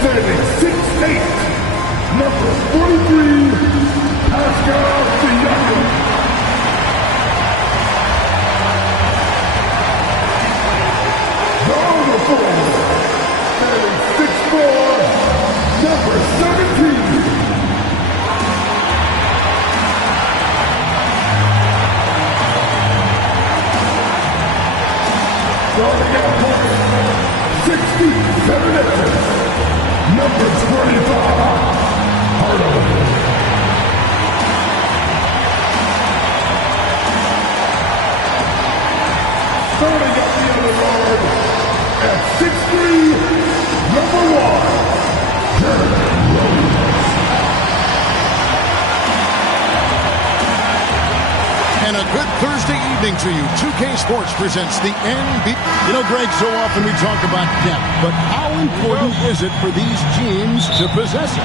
Standing 6'8", number 43, Pascal Siakam. Number 4, standing 6'4", number 17. Starting at point, 67 inches, number 25, Hardaway. Starting at the other guard, at 6'3", number 1, Derrick Rose. And a good Thursday evening to you. 2K Sports presents the NBL. You know, Greg, so often we talk about depth, but how important is it for these teams to possess it?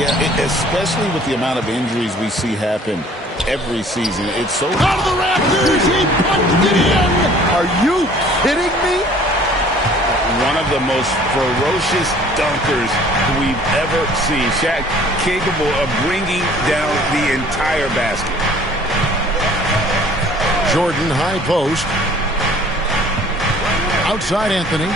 Yeah, especially with the amount of injuries we see happen every season. It's so... Out of the rafters, he punched it in! Are you kidding me? One of the most ferocious dunkers we've ever seen. Shaq capable of bringing down the entire basket. Jordan, high post. Outside Anthony.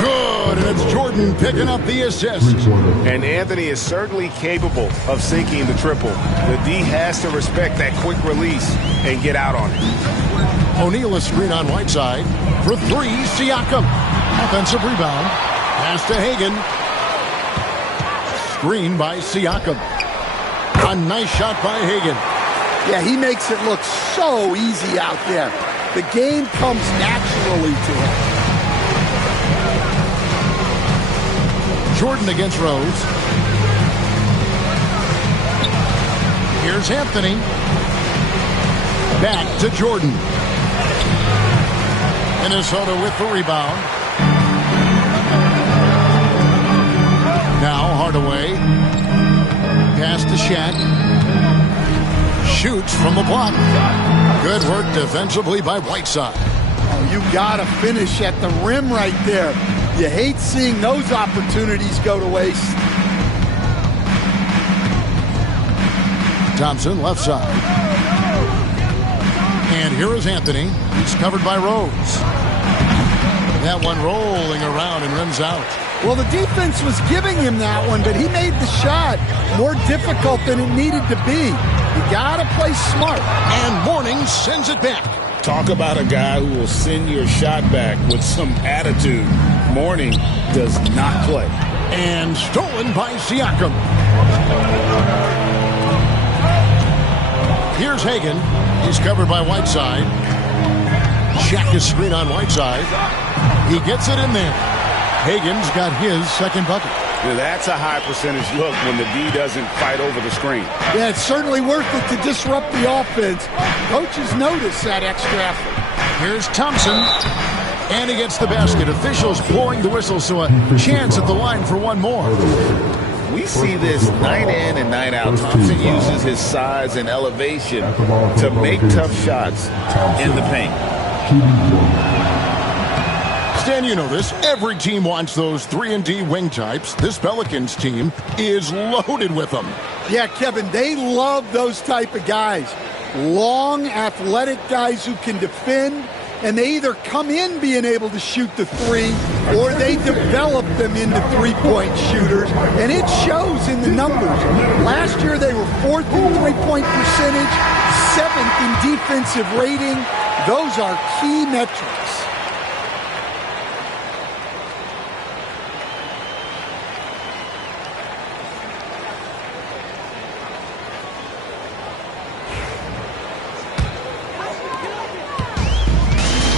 Good, and it's Jordan picking up the assist. And Anthony is certainly capable of sinking the triple. The D has to respect that quick release and get out on it. O'Neal a screen on Whiteside. For three, Siakam. Offensive rebound. Pass to Hagan. Screen by Siakam. A nice shot by Hagan. Yeah, he makes it look so easy out there. The game comes naturally to him. Jordan against Rose. Here's Anthony. Back to Jordan. Minnesota with the rebound. Now Hardaway. Pass to Shaq. Shoots from the block. Good work defensively by Whiteside. Oh, you gotta finish at the rim right there. You hate seeing those opportunities go to waste. Thompson left side. And here is Anthony. He's covered by Rose. That one rolling around and rims out. Well, the defense was giving him that one, but he made the shot more difficult than it needed to be. You gotta play smart. And Mourning sends it back. Talk about a guy who will send your shot back with some attitude. Mourning does not play. And stolen by Siakam. Here's Hagan. He's covered by Whiteside. Shaq is screen on Whiteside. He gets it in there. Hagan's got his second bucket. Now that's a high percentage look when the D doesn't fight over the screen. Yeah, it's certainly worth it to disrupt the offense. Coaches notice that extra effort. Here's Thompson. And he gets the basket. Officials blowing the whistle, so a chance at the line for one more. We see this night in and night out. Thompson uses his size and elevation to make tough shots in the paint. Stan, you know this. Every team wants those 3-and-D wing types. This Pelicans team is loaded with them. Yeah, Kevin, they love those type of guys. Long, athletic guys who can defend, and they either come in being able to shoot the three, or they develop them into three-point shooters, and it shows in the numbers. Last year, they were 4th in three-point percentage, 7th in defensive rating. Those are key metrics.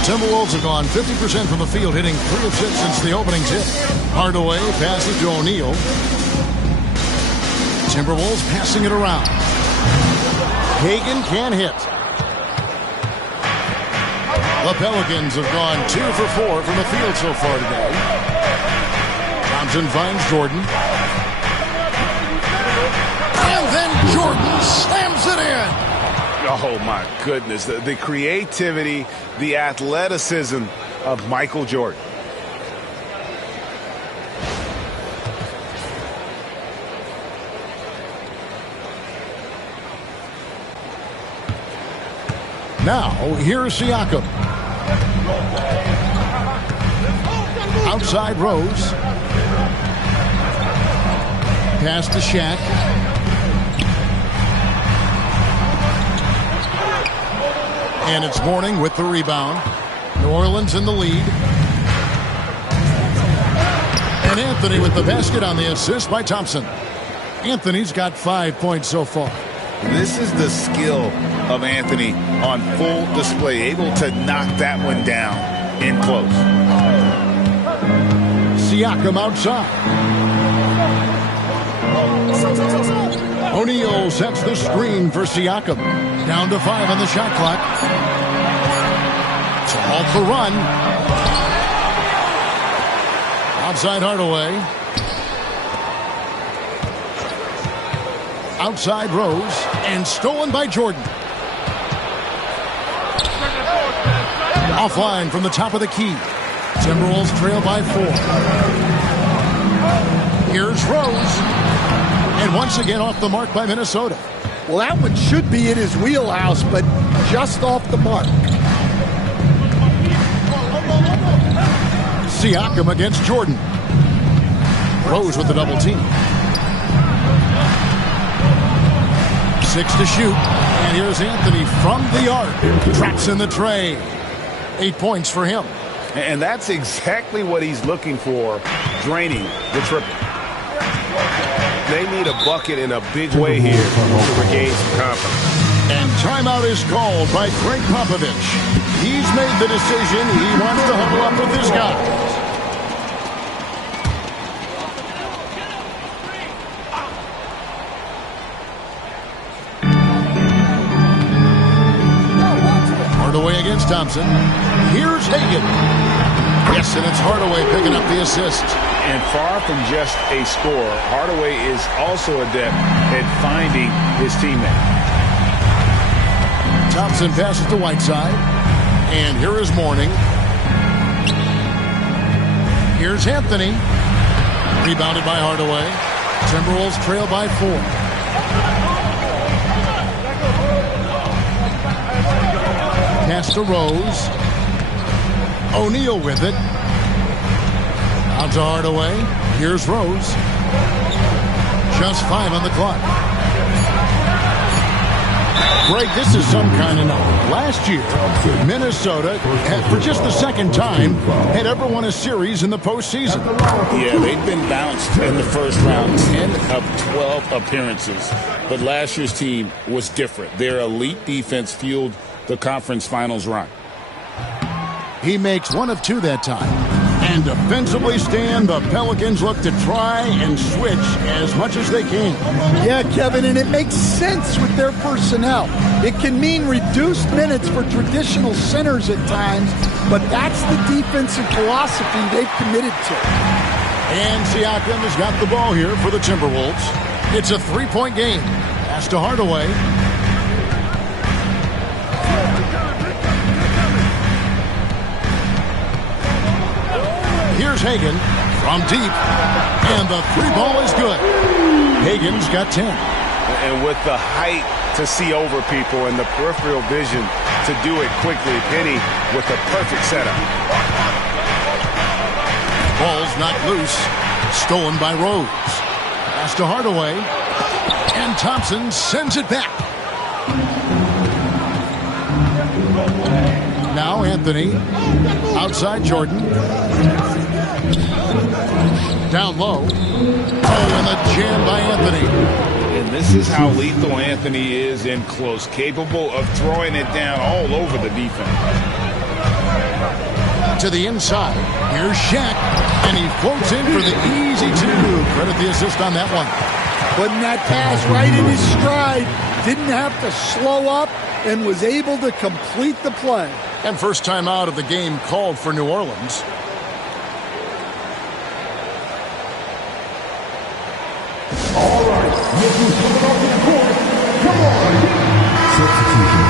Timberwolves have gone 50% from the field, hitting 3 of 6 since the opening tip. Hardaway passes to O'Neal. Timberwolves passing it around. Hagan can hit. The Pelicans have gone 2 for 4 from the field so far today. Thompson finds Jordan. And then Jordan slams it in. Oh, my goodness. The creativity, the athleticism of Michael Jordan. Now, here's Siakam. Outside Rose. Pass to Shaq. And it's Mourning with the rebound. New Orleans in the lead. And Anthony with the basket on the assist by Thompson. Anthony's got 5 points so far. This is the skill of Anthony on full display, able to knock that one down in close. Siakam outside. O'Neal sets the screen for Siakam. Down to 5 on the shot clock. To halt the run. Outside Hardaway. Outside Rose. And stolen by Jordan. Offline from the top of the key. Timberwolves trail by 4. Here's Rose. And once again off the mark by Minnesota. Well, that one should be in his wheelhouse, but just off the mark. Siakam against Jordan. Rose with the double team. 6 to shoot. And here's Anthony from the arc. Traps in the tray. 8 points for him. And that's exactly what he's looking for, draining the triple. They need a bucket in a big way here to regain some confidence. And timeout is called by Greg Popovich. He's made the decision. He wants to huddle up with his guys. Hardaway against Thompson. Here's Hagan. Yes, and it's Hardaway picking up the assist. And far from just a scorer, Hardaway is also adept at finding his teammate. Thompson passes to Whiteside. And here is Mourning. Here's Anthony. Rebounded by Hardaway. Timberwolves trail by 4. Pass to Rose. O'Neal with it. Out to Hardaway. Here's Rose. Just 5 on the clock. Greg, this is some kind of number. Last year, Minnesota, for just the second time, had ever won a series in the postseason. Yeah, they've been bounced in the first round, 10 of 12 appearances. But last year's team was different. Their elite defense fueled the conference finals run. He makes 1 of 2 that time. And defensively, Stan, the Pelicans look to try and switch as much as they can. Yeah, Kevin, and it makes sense with their personnel. It can mean reduced minutes for traditional centers at times, but that's the defensive philosophy they've committed to. And Siakam has got the ball here for the Timberwolves. It's a 3-point game. Pass to Hardaway. Here's Hagan from deep. And the 3-ball is good. Hagan's got 10. And with the height to see over people and the peripheral vision to do it quickly, Penny with the perfect setup. Ball's not loose. Stolen by Rose. Pass to Hardaway. And Thompson sends it back. Now Anthony. Outside Jordan. Down low. Oh, and the jam by Anthony. And this is how lethal Anthony is in close, capable of throwing it down all over the defense. To the inside. Here's Shaq. And he floats in for the easy 2. Credit the assist on that one. Putting that pass right in his stride. Didn't have to slow up and was able to complete the play. And first time out of the game called for New Orleans. All right, look who's coming off the court. Come on. Substitution.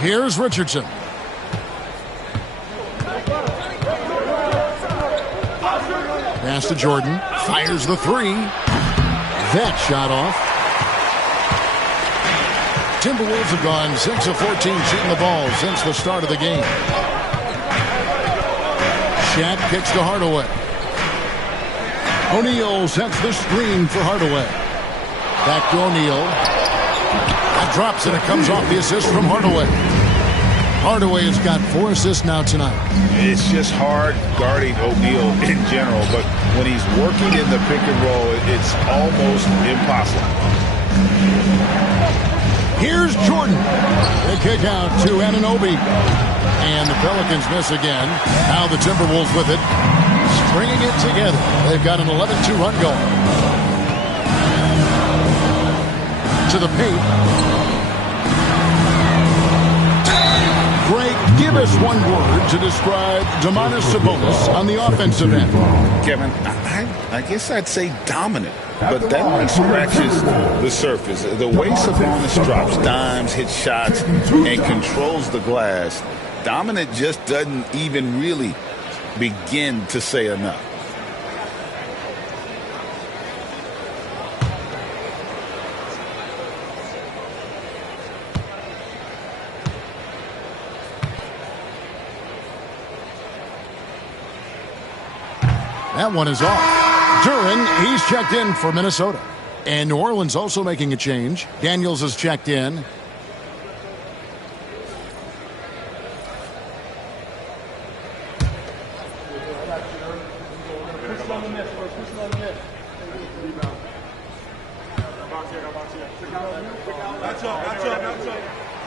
Here's Richardson. Pass to Jordan. Fires the three. That shot off. Timberwolves have gone 6 of 14 shooting the ball since the start of the game. Shaq kicks to Hardaway. O'Neal sets the screen for Hardaway. Back to O'Neal. That drops and it comes off the assist from Hardaway. Hardaway has got 4 assists now tonight. It's just hard guarding O'Neal in general, but when he's working in the pick and roll, it's almost impossible. Here's Jordan. They kick out to Anunoby. And the Pelicans miss again. Now the Timberwolves with it. Stringing it together. They've got an 11-2 run going. To the paint. Greg, give us one word to describe Domantas Sabonis on the offensive end. Kevin, I guess I'd say dominant. But that only scratches the surface. The way Sabonis drops dimes, hits shots, and controls the glass, dominant just doesn't even really begin to say enough. That one is off. Duren, he's checked in for Minnesota. And New Orleans also making a change. Daniels is checked in.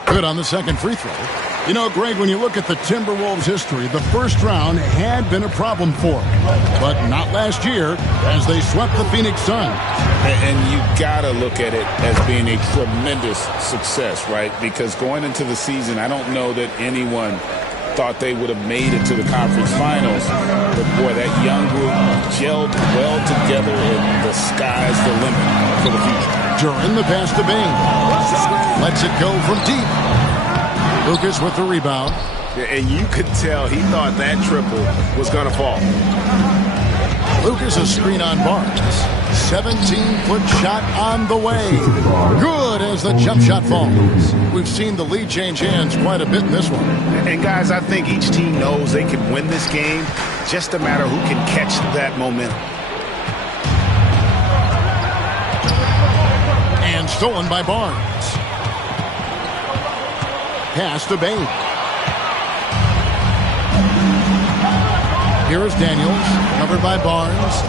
Good on the second free throw. You know, Greg, when you look at the Timberwolves' history, the first round had been a problem for them. But not last year, as they swept the Phoenix Suns. And you got to look at it as being a tremendous success, right? Because going into the season, I don't know that anyone thought they would have made it to the conference finals. But, boy, that young group gelled well together, and the sky's the limit for the future. Duren the pass to Bing. Lets it go from deep. Lucas with the rebound. And you could tell he thought that triple was going to fall. Lucas a screen on Barnes. 17-foot shot on the way. Good as the jump shot falls. We've seen the lead change hands quite a bit in this one. And guys, I think each team knows they can win this game. Just a matter who can catch that momentum. And stolen by Barnes. Pass to Bain. Here is Daniels, covered by Barnes.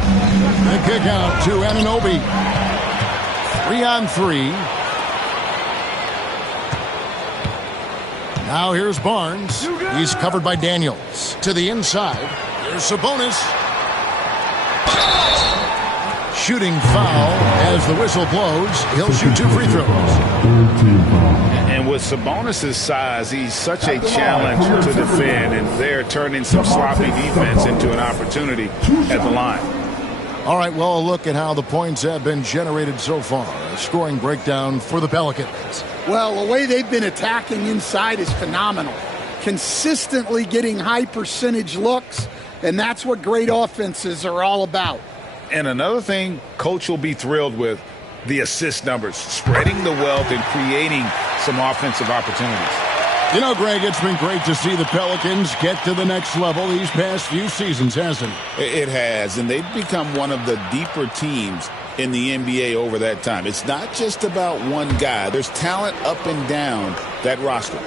The kick out to Anunoby. 3-on-3. Now here's Barnes. He's covered by Daniels. To the inside. Here's Sabonis. Shooting foul as the whistle blows. He'll shoot 2 free throws. And with Sabonis' size, he's such a challenge to defend, and they're turning some sloppy defense into an opportunity at the line. All right, well, a look at how the points have been generated so far. A scoring breakdown for the Pelicans. Well, the way they've been attacking inside is phenomenal. Consistently getting high percentage looks, and that's what great offenses are all about. And another thing Coach will be thrilled with, the assist numbers, spreading the wealth and creating some offensive opportunities. You know, Greg, it's been great to see the Pelicans get to the next level these past few seasons, hasn't it? It has, and they've become one of the deeper teams in the NBA over that time. It's not just about one guy. There's talent up and down that roster.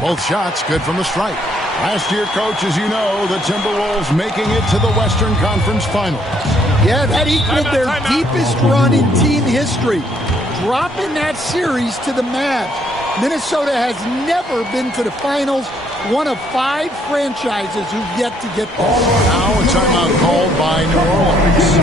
Both shots good from the stripe. Last year, Coach, as you know, the Timberwolves making it to the Western Conference Finals. Yeah, that equaled their deepest run in team history, dropping that series to the Mavs. Minnesota has never been to the finals, one of 5 franchises who've yet to get there. Now a timeout called by New Orleans.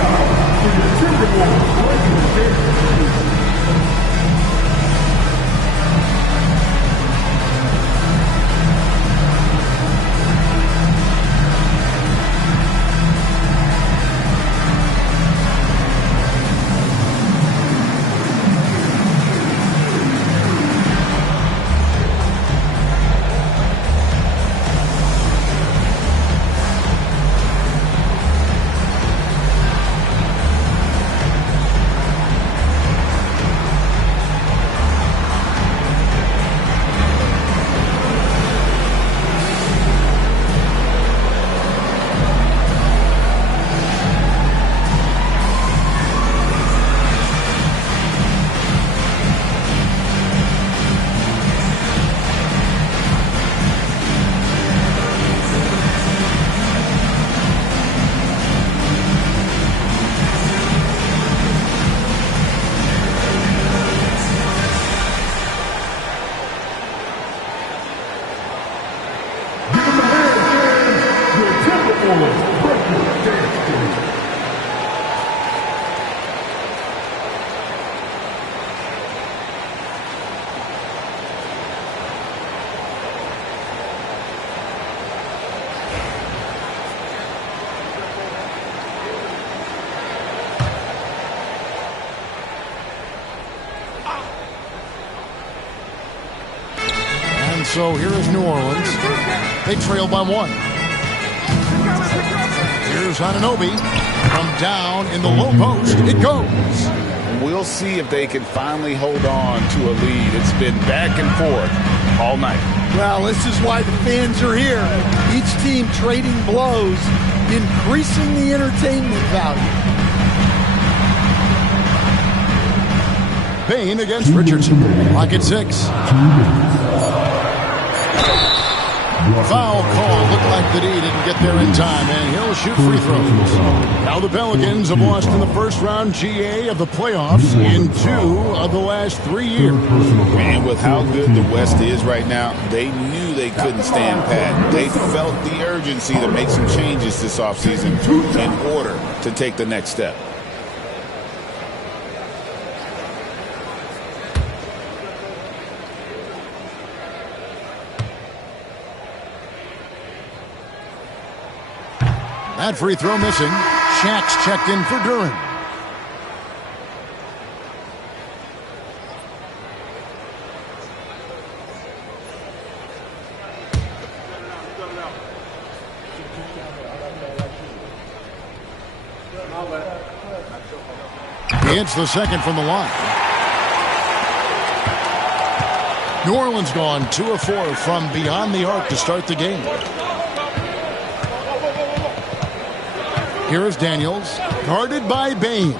So here is New Orleans. They trail by 1. Here's Anunoby. From down in the low post, it goes. We'll see if they can finally hold on to a lead. It's been back and forth all night. Well, this is why the fans are here. Each team trading blows, increasing the entertainment value. Payne against Richardson. Clock at 6. Foul call. Looked like that he didn't get there in time, and he'll shoot free throws. Now the Pelicans have lost in the first round GA of the playoffs in 2 of the last 3 years. And with how good the West is right now, they knew they couldn't stand pat. They felt the urgency to make some changes this offseason in order to take the next step. That free throw missing. Shaq's checked in for Durant. He hits the second from the line. New Orleans gone 2 of 4 from beyond the arc to start the game. Here is Daniels, guarded by Bane.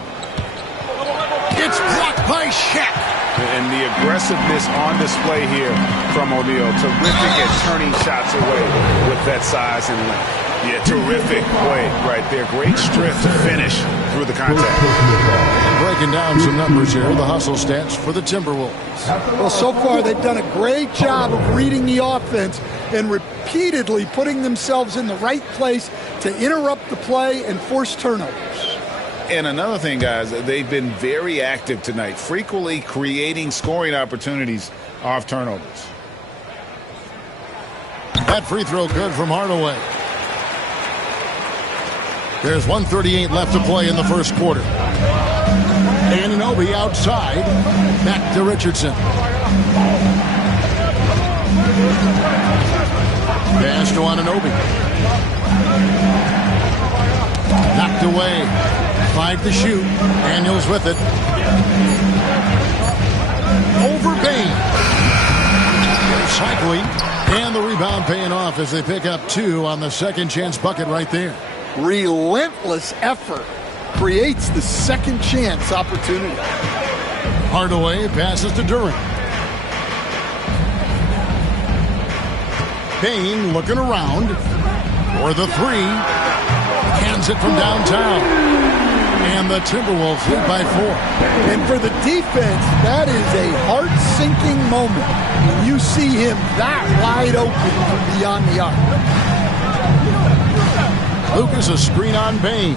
It's blocked by Shaq. And the aggressiveness on display here from O'Neal. Terrific at turning shots away with that size and length. Yeah, terrific play right there. Great strength to finish through the contact. And breaking down some numbers here, the hustle stats for the Timberwolves. Well, so far they've done a great job of reading the offense and repeatedly putting themselves in the right place to interrupt the play and force turnovers. And another thing, guys, they've been very active tonight, frequently creating scoring opportunities off turnovers. That free throw good from Hardaway. There's 1:38 left to play in the first quarter. Anunoby outside. Back to Richardson. Pass to Anunoby. Knocked away. 5 to shoot. Daniels with it. Over Bane. Cycling. And the rebound paying off as they pick up 2 on the second chance bucket right there. Relentless effort creates the second chance opportunity. Hardaway passes to Durant. Payne looking around for the 3. Cans it from downtown. And the Timberwolves lead by 4. And for the defense, that is a heart-sinking moment when you see him that wide open from beyond the arc. Lucas a screen on Bane.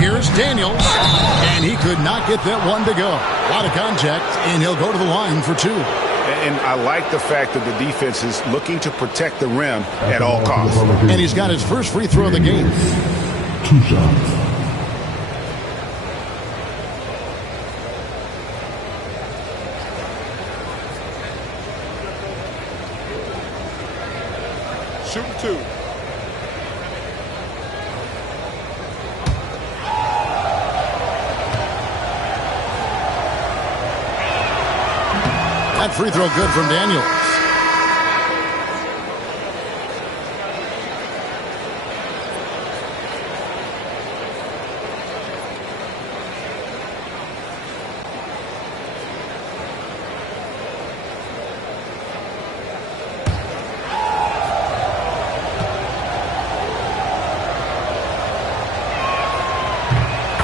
Here's Daniels, and he could not get that one to go. A lot of contact, and he'll go to the line for 2. And I like the fact that the defense is looking to protect the rim at all costs. And he's got his first free throw of the game. 2 shots. Shoot 2. That free throw good from Daniels.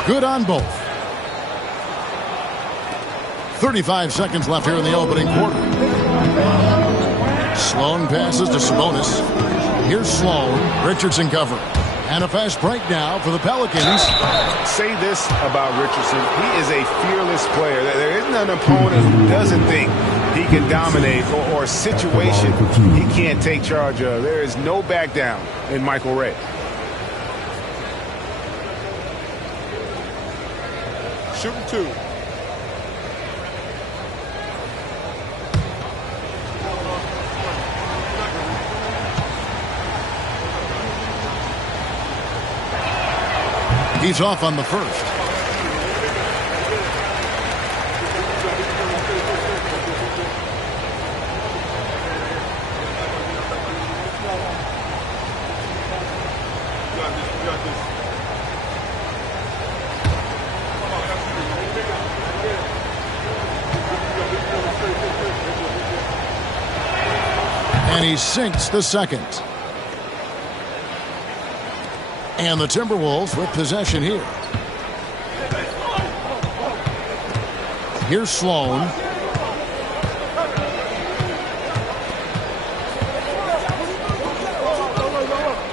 Good on both. 35 seconds left here in the opening quarter. Sloan passes to Sabonis. Here's Sloan. Richardson cover. And a fast break now for the Pelicans. Say this about Richardson. He is a fearless player. There isn't an opponent who doesn't think he can dominate or a situation he can't take charge of. There is no back down in Michael Ray. Shooting 2. He's off on the first. And he sinks the second. And the Timberwolves with possession here. Here's Sloan.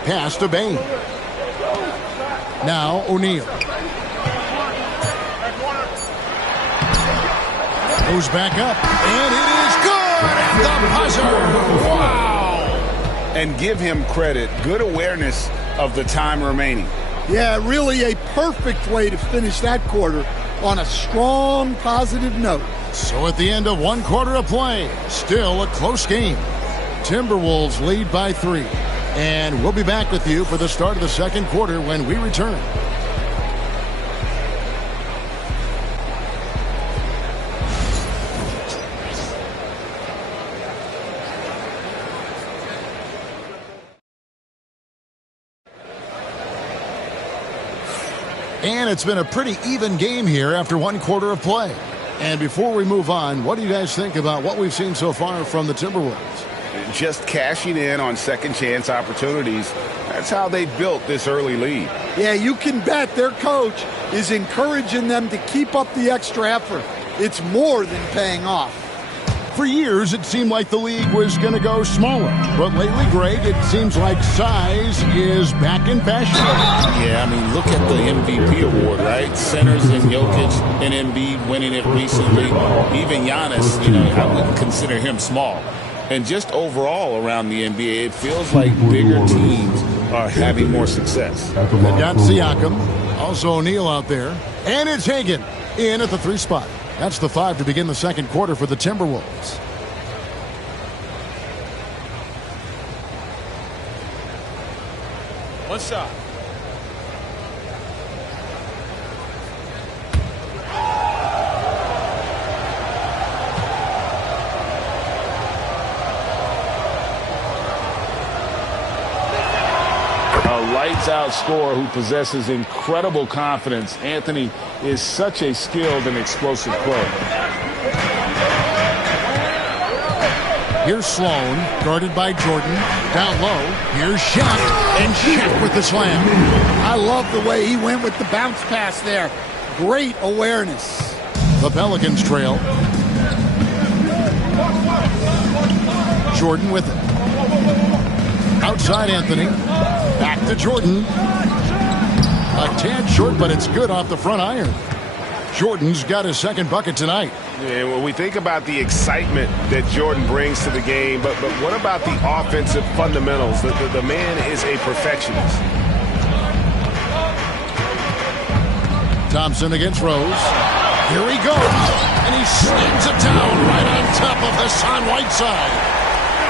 Pass to Bain. Now O'Neal. Goes back up. And it is good at the buzzer. Wow. And give him credit. Good awareness of the time remaining. Yeah, really a perfect way to finish that quarter on a strong, positive note. So at the end of one quarter of play, still a close game. Timberwolves lead by 3. And we'll be back with you for the start of the second quarter when we return. And it's been a pretty even game here after one quarter of play. And before we move on, what do you guys think about what we've seen so far from the Timberwolves? Just cashing in on second chance opportunities. That's how they built this early lead. Yeah, you can bet their coach is encouraging them to keep up the extra effort. It's more than paying off. For years, it seemed like the league was going to go smaller. But lately, Greg, it seems like size is back in fashion. Yeah, I mean, look at the MVP award, right? Centers and Jokic and Embiid winning it recently. Even Giannis, I wouldn't consider him small. And just overall around the NBA, it feels like bigger teams are having more success. They've got Siakam, also O'Neal out there. And it's Hagan in at the 3 spot. That's the 5 to begin the second quarter for the Timberwolves. What's up? Lights-out scorer who possesses incredible confidence. Anthony is such a skilled and explosive player. Here's Sloan, guarded by Jordan. Down low, here's Shaq, and Shaq with the slam. I love the way he went with the bounce pass there. Great awareness. The Pelicans trail. Jordan with it. Outside Anthony. Back to Jordan. A tad short, but it's good off the front iron. Jordan's got his second bucket tonight. Yeah, when we think about the excitement that Jordan brings to the game, but what about the offensive fundamentals? The man is a perfectionist. Thompson against Rose. Here he goes. And he slams it down right on top of Hassan Whiteside.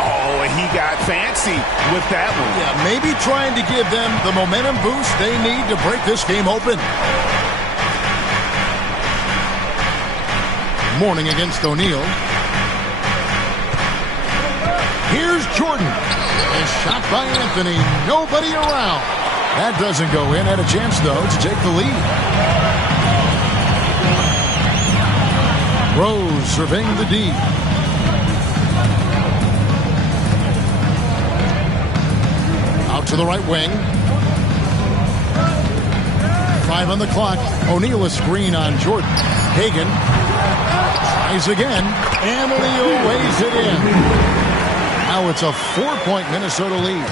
Oh, and he got fancy with that one. Yeah, maybe trying to give them the momentum boost they need to break this game open. Morning against O'Neal. Here's Jordan. A shot by Anthony. Nobody around. That doesn't go in. Had a chance, though, to take the lead. Rose surveying the D. Out to the right wing. 5 on the clock. O'Neal a screen on Jordan. Hagan tries again. And O'Neal weighs it in. Now it's a 4-point Minnesota lead.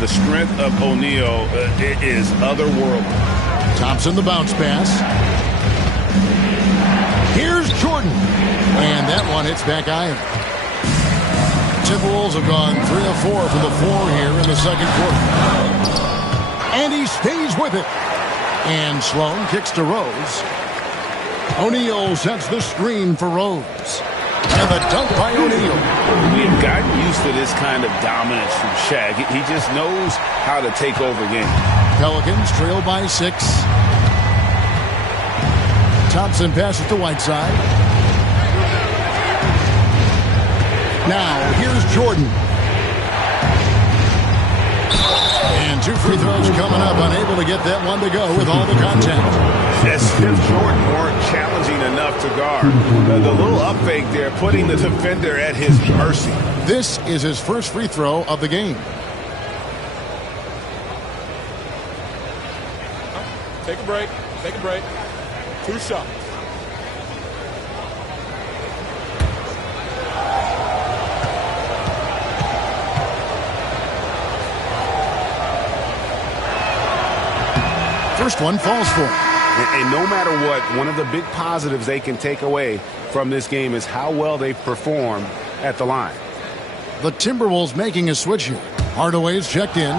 The strength of O'Neal is otherworldly. Thompson the bounce pass. Here's Jordan. And that one hits back iron. Timberwolves have gone 3 of 4 from the floor here in the second quarter. And he stays with it. And Sloan kicks to Rose. O'Neal sets the screen for Rose. And the dunk by O'Neal. We have gotten used to this kind of dominance from Shaq. He just knows how to take over games. Pelicans trail by 6. Thompson passes to Whiteside. Now, here's Jordan. And 2 free throws coming up, unable to get that one to go with all the contact. As if Jordan weren't challenging enough to guard. The little up fake there, putting the defender at his mercy. This is his first free throw of the game. Take a break. Take a break. 2 shots. First one falls for him. And no matter what, one of the big positives they can take away from this game is how well they perform at the line. The Timberwolves making a switch here. Hardaway's checked in.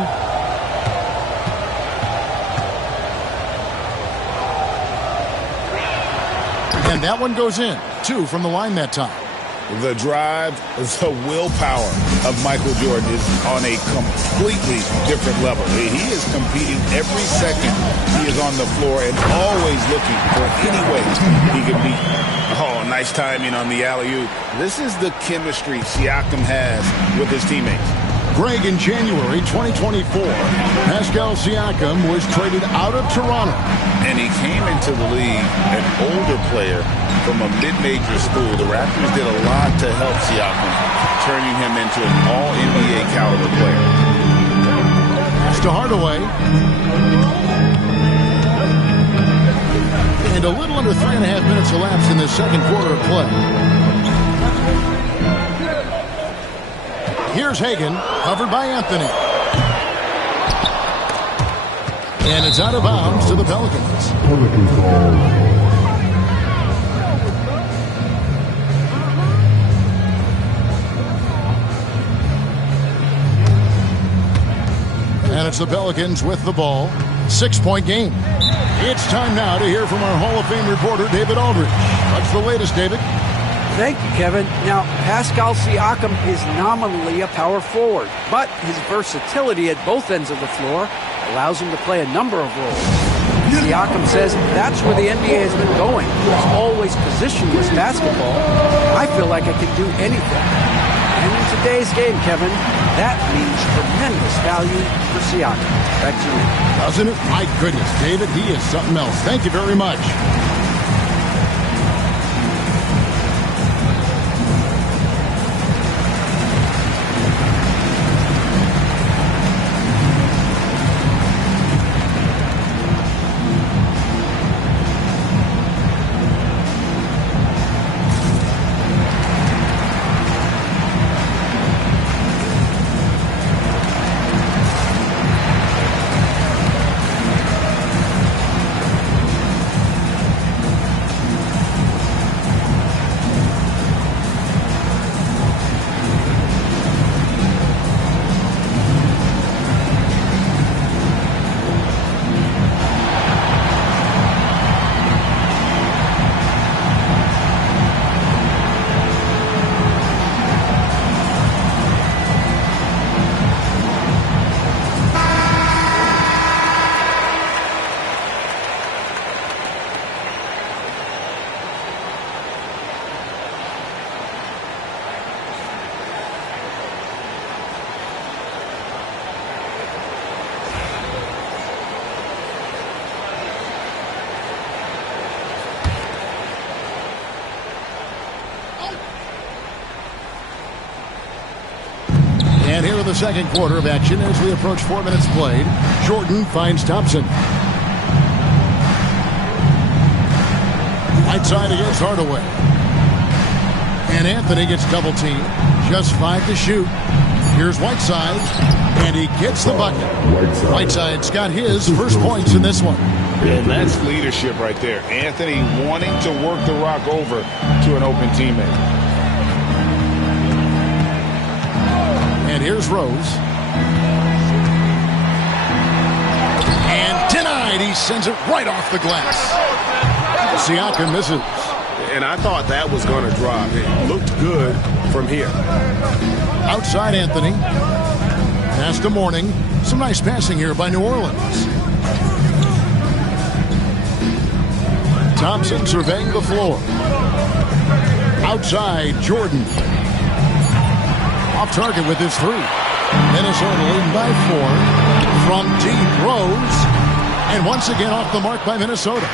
And that one goes in. 2 from the line that time. The drive, the willpower of Michael Jordan is on a completely different level. He is competing every second he is on the floor and always looking for any way he can beat. Oh, nice timing on the alley-oop. This is the chemistry Siakam has with his teammates. Greg, in January 2024, Pascal Siakam was traded out of Toronto. And he came into the league an older player from a mid-major school. The Raptors did a lot to help Siakam, turning him into an all-NBA caliber player. Pass to Hardaway. And a little under 3.5 minutes elapsed in the second quarter of play. Here's Hagan, covered by Anthony. And it's out of bounds to the Pelicans. And it's the Pelicans with the ball. 6-point game. It's time now to hear from our Hall of Fame reporter, David Aldridge. What's the latest, David? Thank you, Kevin. Now, Pascal Siakam is nominally a power forward, but his versatility at both ends of the floor allows him to play a number of roles. Siakam says that's where the NBA has been going. It's always positionless basketball. I feel like I can do anything. And in today's game, Kevin, that means tremendous value for Siakam. Back to you. Doesn't it? My goodness, David, he is something else. Thank you very much. And here in the second quarter of action as we approach 4 minutes played, Jordan finds Thompson. Whiteside against Hardaway. And Anthony gets double teamed. Just 5 to shoot. Here's Whiteside. And he gets the bucket. Whiteside's got his first points in this one. And that's leadership right there. Anthony wanting to work the rock over to an open teammate. And here's Rose. And denied. He sends it right off the glass. Siakam misses. and I thought that was going to drop. It looked good from here. Outside Anthony. Pass to Mourning. Some nice passing here by New Orleans. Thompson surveying the floor. Outside, Jordan. Off target with his three. Minnesota leading by 4. From deep, Rose. And once again off the mark by Minnesota.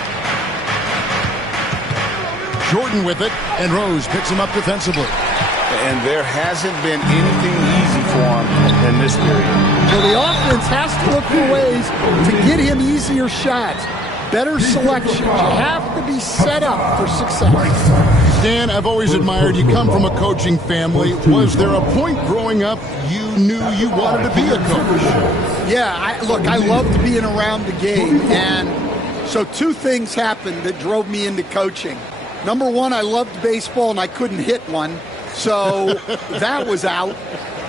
Jordan with it, and Rose picks him up defensively. And there hasn't been anything easy for him in this period. So the offense has to look for ways to get him easier shots. Better selection. You have to be set up for success. Dan, I've always admired you. Come from a coaching family. Was there a point growing up you knew you wanted to be a coach? Yeah, I loved being around the game. And so 2 things happened that drove me into coaching. Number 1, I loved baseball and I couldn't hit one. So that was out.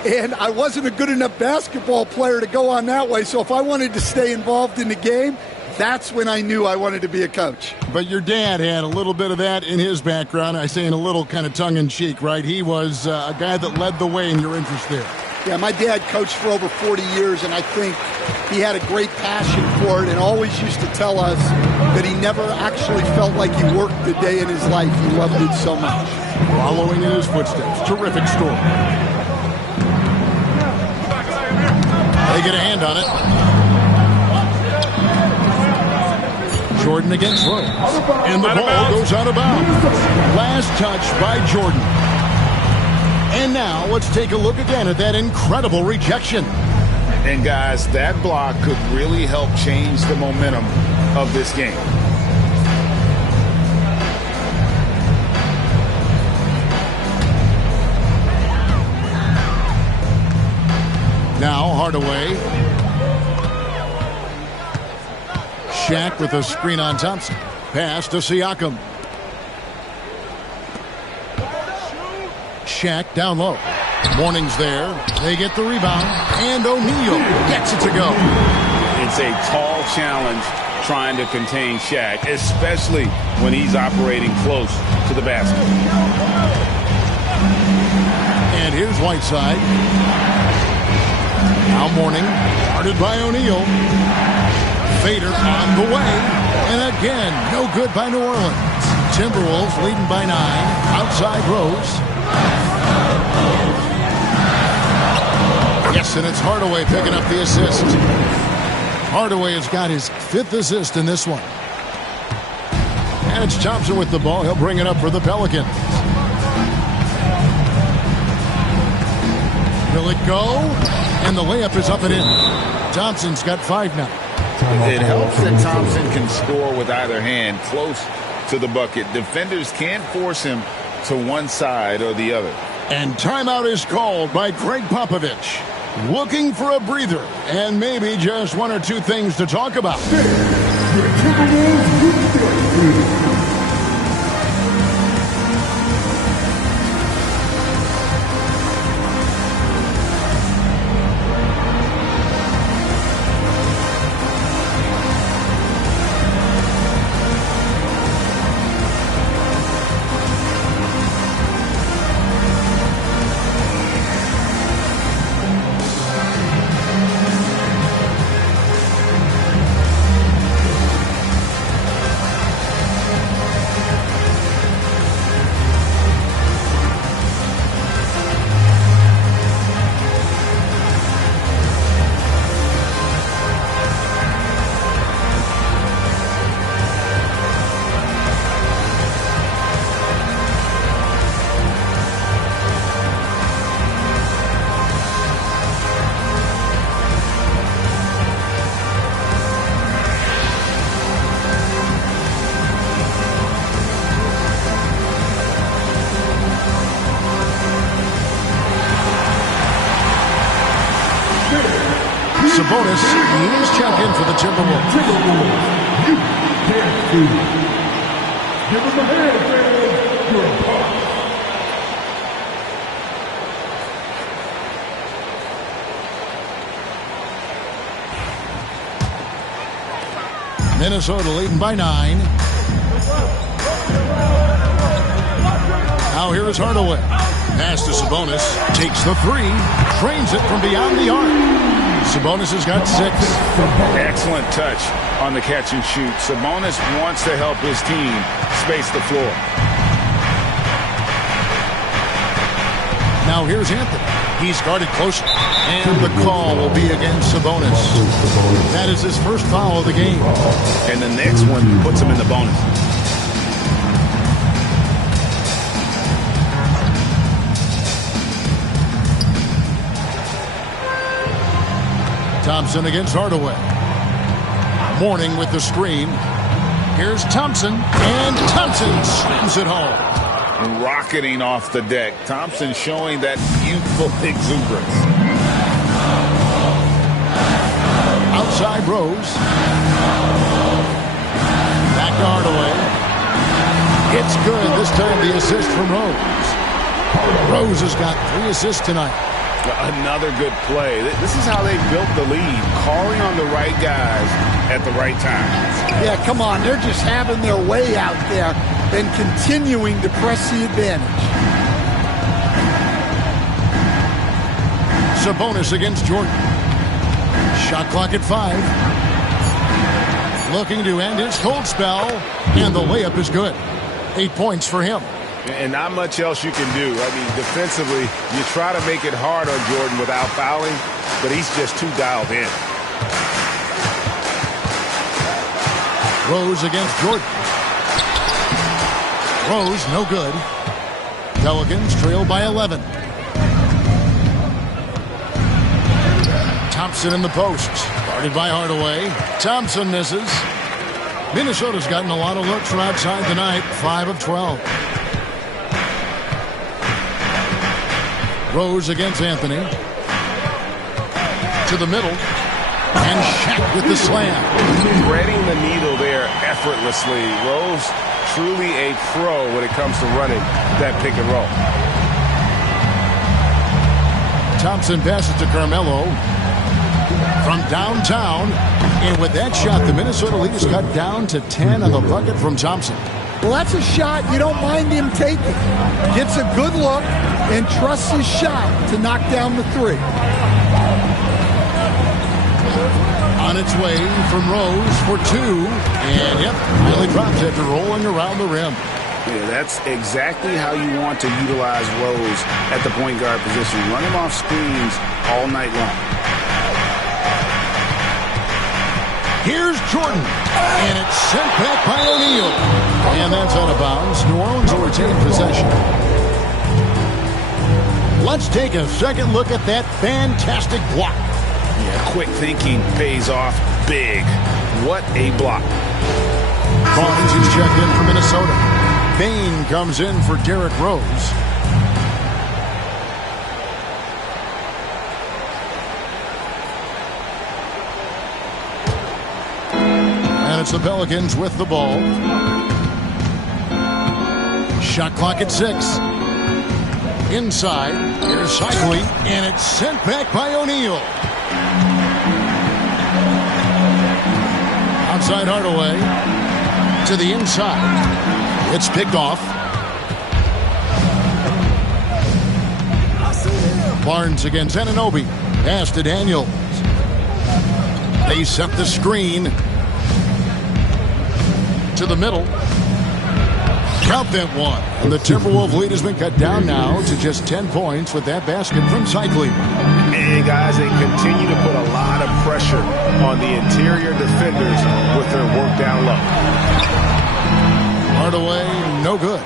And I wasn't a good enough basketball player to go on that way. So if I wanted to stay involved in the game, that's when I knew I wanted to be a coach. But your dad had a little bit of that in his background. I say in a little kind of tongue-in-cheek, right? He was a guy that led the way in your interest there. Yeah, my dad coached for over 40 years, and I think he had a great passion for it and always used to tell us that he never actually felt like he worked a day in his life. He loved it so much. Following in his footsteps. Terrific story. They get a hand on it. Jordan against Rose. And the ball goes out of bounds. Last touch by Jordan. And now let's take a look again at that incredible rejection. And guys, that block could really help change the momentum of this game. Now Hardaway. Shaq with a screen on Thompson. Pass to Siakam. Shaq down low. Mourning's there. They get the rebound. And O'Neal gets it to go. It's a tall challenge trying to contain Shaq, especially when he's operating close to the basket. And here's Whiteside. Now Mourning. Guarded by O'Neal. Fader on the way. And again, no good by New Orleans. Timberwolves leading by 9. Outside Rose. Yes, and it's Hardaway picking up the assist. Hardaway has got his 5th assist in this one. And it's Thompson with the ball. He'll bring it up for the Pelicans. Will it go? And the layup is up and in. Thompson's got 5 now. It helps that Thompson can score with either hand close to the bucket. Defenders can't force him to one side or the other. And timeout is called by Greg Popovich. Looking for a breather and maybe just 1 or 2 things to talk about. Sabonis, he's checked in for the Timberwolves. You can't do it. Give him a hand, fans. You're a pop. Minnesota leading by 9. Now here is Hardaway. Pass to Sabonis. Takes the three. Trains it from beyond the arc. Sabonis has got 6. Excellent touch on the catch and shoot. Sabonis wants to help his team space the floor. Now here's Anthony. He's guarded closely. And the call will be against Sabonis. That is his first foul of the game. And the next one puts him in the bonus. Thompson against Hardaway. Mourning with the screen. Here's Thompson. And Thompson slams it home. Rocketing off the deck. Thompson showing that youthful exuberance. Outside Rose. Back to Hardaway. It's good. This time the assist from Rose. Rose has got 3 assists tonight. Another good play. This is how they built the lead. Calling on the right guys at the right time. Yeah, come on. They're just having their way out there and continuing to press the advantage. Sabonis against Jordan. Shot clock at 5. Looking to end his cold spell. And the layup is good. 8 points for him. And not much else you can do. I mean, defensively, you try to make it hard on Jordan without fouling, but he's just too dialed in. Rose against Jordan. Rose, no good. Pelicans trail by 11. Thompson in the post. Guarded by Hardaway. Thompson misses. Minnesota's gotten a lot of looks from outside tonight. 5 of 12. Rose against Anthony. To the middle. And Shaq with the slam. Threading the needle there effortlessly. Rose, truly a pro when it comes to running that pick and roll. Thompson passes to Carmelo. From downtown. And with that shot, the Minnesota lead is cut down to 10 on the bucket from Thompson. Well, that's a shot you don't mind him taking. Gets a good look and trusts his shot to knock down the 3. On its way from Rose for 2. And, yep, really drops after rolling around the rim. Yeah, that's exactly how you want to utilize Rose at the point guard position. Run him off screens all night long. Here's Jordan. And it's sent back by O'Neal. And that's out of bounds. New Orleans will retain possession. Let's take a second look at that fantastic block. Yeah, quick thinking pays off big. What a block. Barnes is checked in for Minnesota. Bain comes in for Derrick Rose. And it's the Pelicans with the ball. Shot clock at 6. Inside, here's Cycli, and it's sent back by O'Neal. Outside Hardaway to the inside. It's picked off. Barnes against Anunoby. Pass to Daniels. They set the screen to the middle. Count that one. And the Timberwolves lead has been cut down now to just 10 points with that basket from Cycli. And guys, they continue to put a lot of pressure on the interior defenders with their work down low. Hardaway, no good.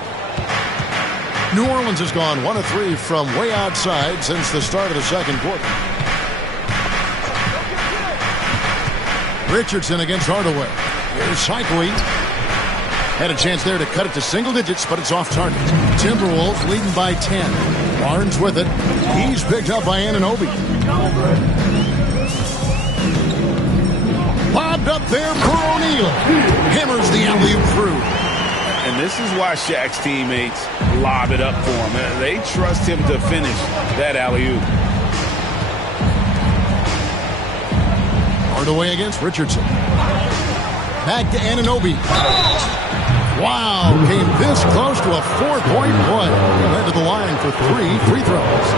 New Orleans has gone 1 of 3 from way outside since the start of the second quarter. Richardson against Hardaway. Here's Cycli. Had a chance there to cut it to single digits, but it's off target. Timberwolves leading by 10. Barnes with it. He's picked up by Anunoby. Bobbed up there for O'Neal. Hammers the alley-oop through. And this is why Shaq's teammates lob it up for him. They trust him to finish that alley-oop. Hardaway against Richardson. Back to Anunoby. Wow, came this close to a 4-point play. Led to the line for 3 free throws.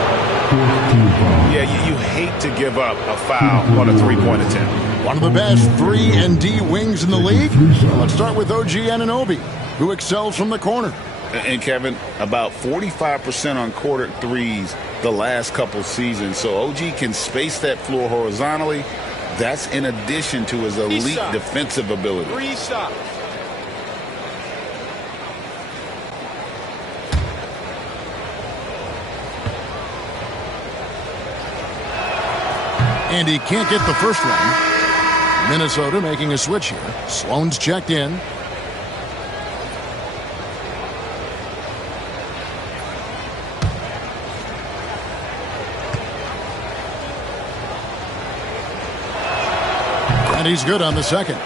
Yeah, you hate to give up a foul on a three-point attempt. One of the best 3-and-D wings in the league. Let's start with OG Anunoby, who excels from the corner. And Kevin, about 45% on quarter threes the last couple seasons. So OG can space that floor horizontally. That's in addition to his elite defensive ability. 3 shots. And he can't get the first one. Minnesota making a switch here. Sloan's checked in. And he's good on the second.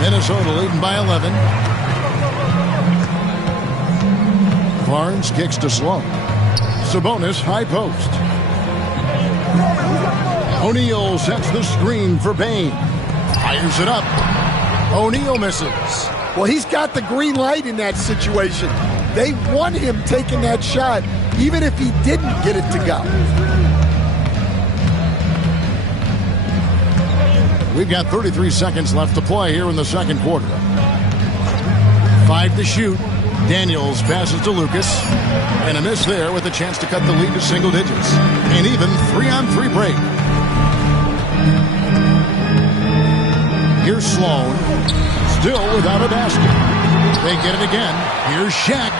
Minnesota leading by 11. Barnes kicks to Sloan. Sabonis high post. O'Neal sets the screen for Bain. Fires it up. O'Neal misses. Well, he's got the green light in that situation. They want him taking that shot, even if he didn't get it to go. We've got 33 seconds left to play here in the second quarter. 5 to shoot. Daniels passes to Lucas. And a miss there with a chance to cut the lead to single digits. An even 3-on-3 break. Here's Sloan. Still without a basket. They get it again. Here's Shaq.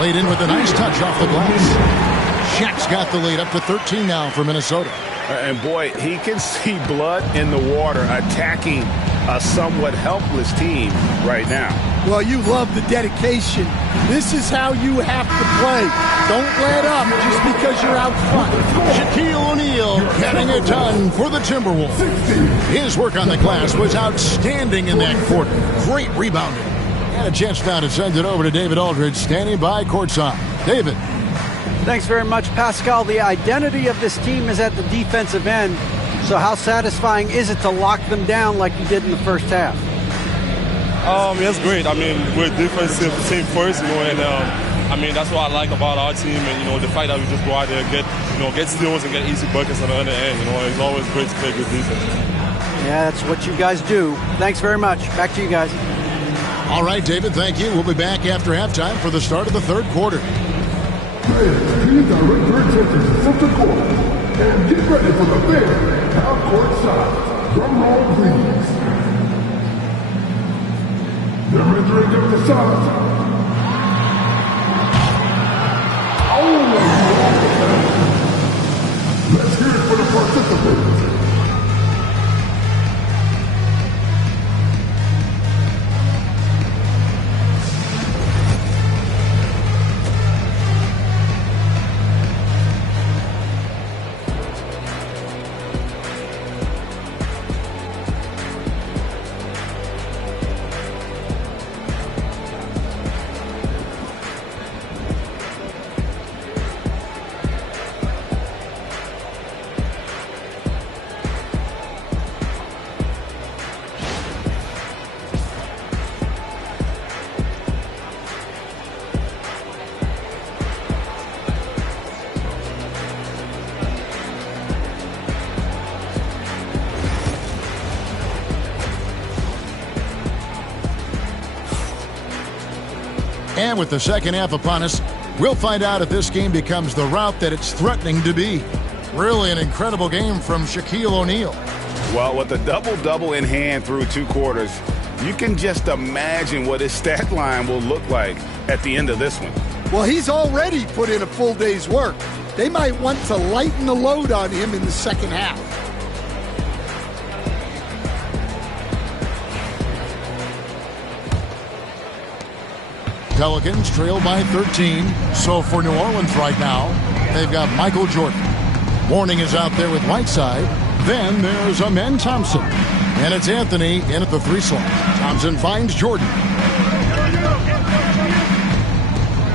Laid in with a nice touch off the glass. Shaq's got the lead up to 13 now for Minnesota. And boy, he can see blood in the water attacking a somewhat helpless team right now. Well, you love the dedication. This is how you have to play. Don't let up just because you're out front. Shaquille O'Neal getting it done for the Timberwolves. His work on the glass was outstanding in that quarter. Great rebounding. And a chance now to send it over to David Aldridge, standing by courtside. David. Thanks very much, Pascal. The identity of this team is at the defensive end. So how satisfying is it to lock them down like you did in the first half? It's great. I mean, we're a defensive team first, and that's what I like about our team, and the fact that we just go out there and get steals and get easy buckets on the other end. It's always great to play good defense. Yeah, that's what you guys do. Thanks very much. Back to you guys. All right, David, thank you. We'll be back after halftime for the start of the third quarter. Please direct your attention to center court and get ready for the big half-court shot. Drum roll, please. They're entering up the shot. Let's hear it for the participants. And with the second half upon us, we'll find out if this game becomes the route that it's threatening to be. Really an incredible game from Shaquille O'Neal. Well, with a double-double in hand through 2 quarters, you can just imagine what his stat line will look like at the end of this one. Well, he's already put in a full day's work. They might want to lighten the load on him in the second half. Pelicans trail by 13. So for New Orleans right now, they've got Michael Jordan. Mourning is out there with Whiteside. Then there's Amen Thompson. And it's Anthony in at the 3 slot. Thompson finds Jordan.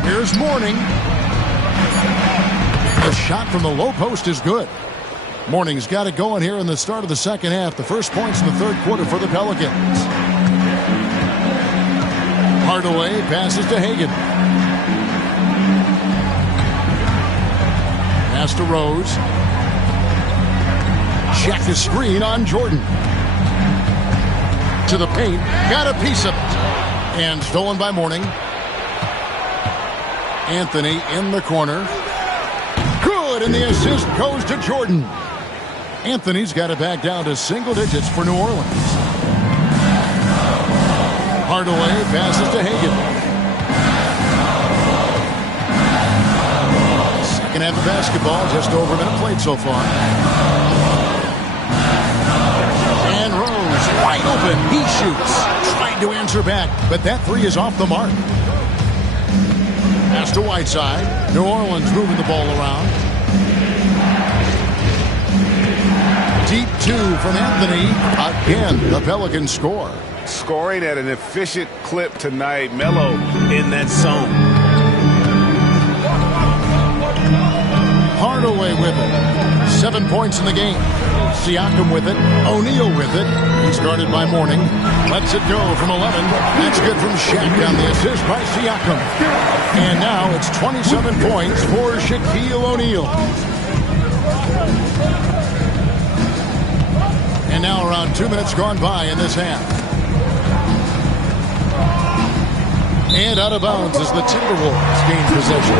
Here's Mourning. The shot from the low post is good. Mourning's got it going here in the start of the second half. The first points in the third quarter for the Pelicans. Hardaway passes to Hagan. Pass to Rose. Check the screen on Jordan. To the paint. Got a piece of it. And stolen by Mourning. Anthony in the corner. Good, and the assist goes to Jordan. Anthony's got it back down to single digits for New Orleans. Hardaway passes to Hagan. Second half of basketball, just over a minute played so far. And Rose, wide open, he shoots. Trying to answer back, but that 3 is off the mark. Pass to Whiteside. New Orleans moving the ball around. Deep 2 from Anthony. Again, the Pelicans score. Scoring at an efficient clip tonight. Melo in that zone. Hardaway with it. 7 points in the game. Siakam with it. O'Neal with it. He's guarded by Mourning. Lets it go from 11. That's good from Shaq on the assist by Siakam. And now it's 27 points for Shaquille O'Neal. And now around 2 minutes gone by in this half. And out of bounds as the Timberwolves gain possession.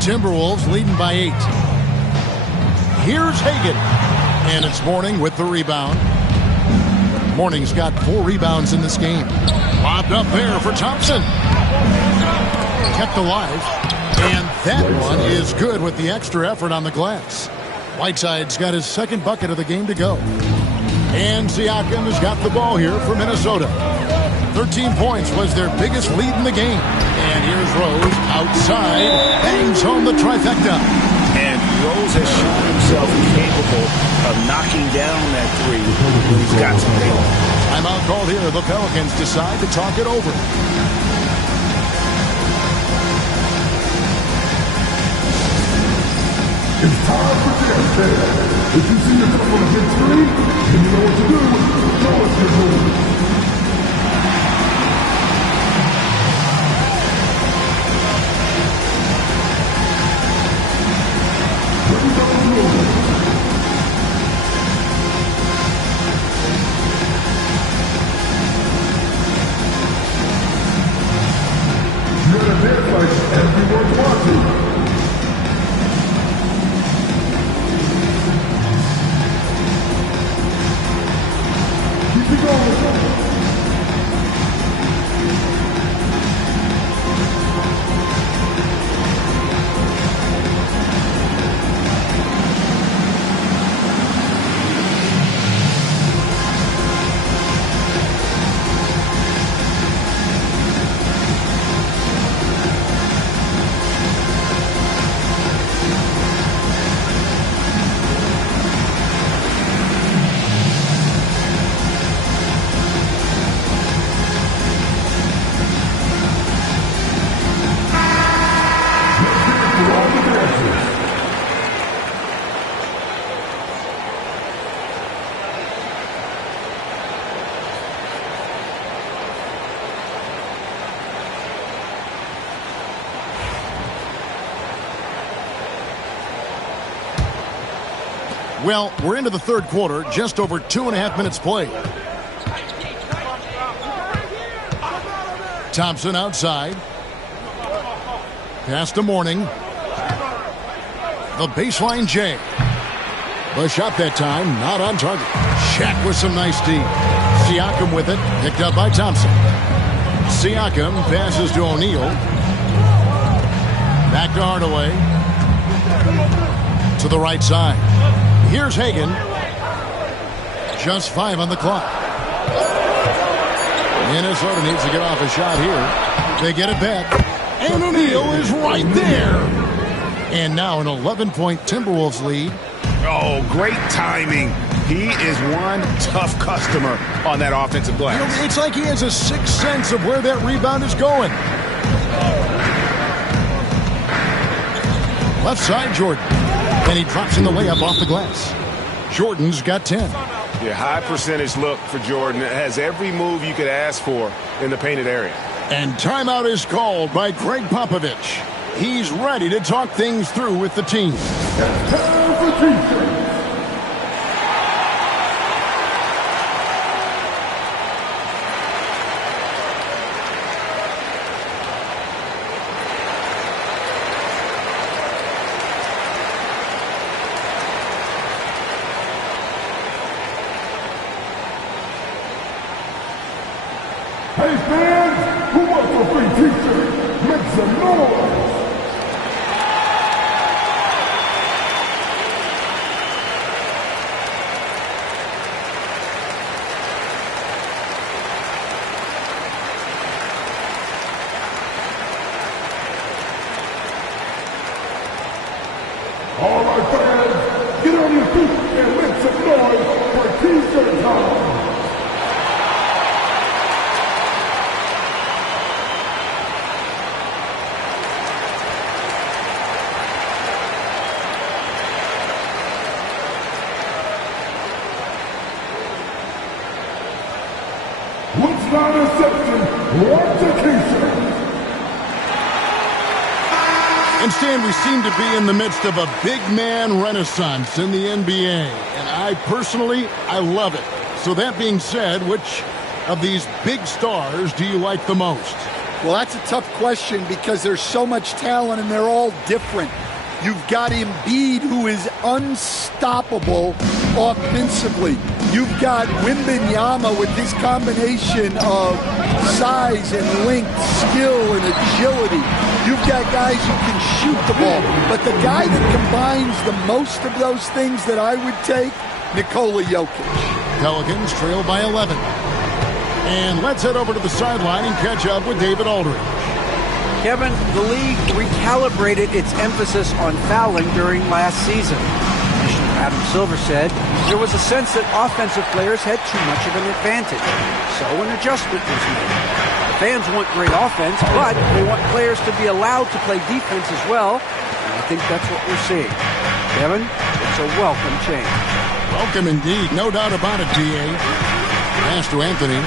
Timberwolves leading by 8. Here's Hagan. And it's Mourning with the rebound. Mourning's got 4 rebounds in this game. Lobbed up there for Thompson. Kept alive. And that one is good with the extra effort on the glass. Whiteside's got his second bucket of the game to go. And Siakam has got the ball here for Minnesota. 13 points was their biggest lead in the game. And here's Rose outside. Bangs home the trifecta. And Rose has shown himself capable of knocking down that 3 when he's got some pace. Timeout called here. The Pelicans decide to talk it over. It's time for dance time. If you see yourself on a big screen, and you know what to do, show us your moves. Everyone's watching. Keep it going. Well, we're into the third quarter, just over 2.5 minutes played. Thompson outside. Pass to Mourning. The baseline J. The shot that time, not on target. Shaq with some nice D. Siakam with it, picked up by Thompson. Siakam passes to O'Neal. Back to Hardaway. To the right side. Here's Hagan. Just 5 on the clock. Minnesota needs to get off a shot here. They get it back. And O'Neal is right there. And now an 11-point Timberwolves lead. Oh, great timing. He is one tough customer on that offensive glass. You know, it's like he has a sixth sense of where that rebound is going. Left side, Jordan. And he drops in the layup off the glass. Jordan's got 10. Yeah, high percentage look for Jordan. It has every move you could ask for in the painted area. And timeout is called by Greg Popovich. He's ready to talk things through with the team. Time for defense. Hey fans, who wants a free t-shirt? Make some noise! All right fans, get on your feet and make some noise for t-shirt time! What's not a section? What's a t-shirt? And Stan, we seem to be in the midst of a big man renaissance in the NBA. And I personally, I love it. So that being said, which of these big stars do you like the most? Well, that's a tough question because there's so much talent and they're all different. You've got Embiid, who is unstoppable offensively. You've got Wembanyama with his combination of size and length, skill and agility. You've got guys who can shoot the ball. But the guy that combines the most of those things that I would take, Nikola Jokic. Pelicans trail by 11. And let's head over to the sideline and catch up with David Aldridge. Kevin, the league recalibrated its emphasis on fouling during last season. Commissioner Adam Silver said there was a sense that offensive players had too much of an advantage, so an adjustment was made. The fans want great offense, but they want players to be allowed to play defense as well, and I think that's what we're seeing. Kevin, it's a welcome change. Welcome indeed, no doubt about it, D.A. Pass to Anthony.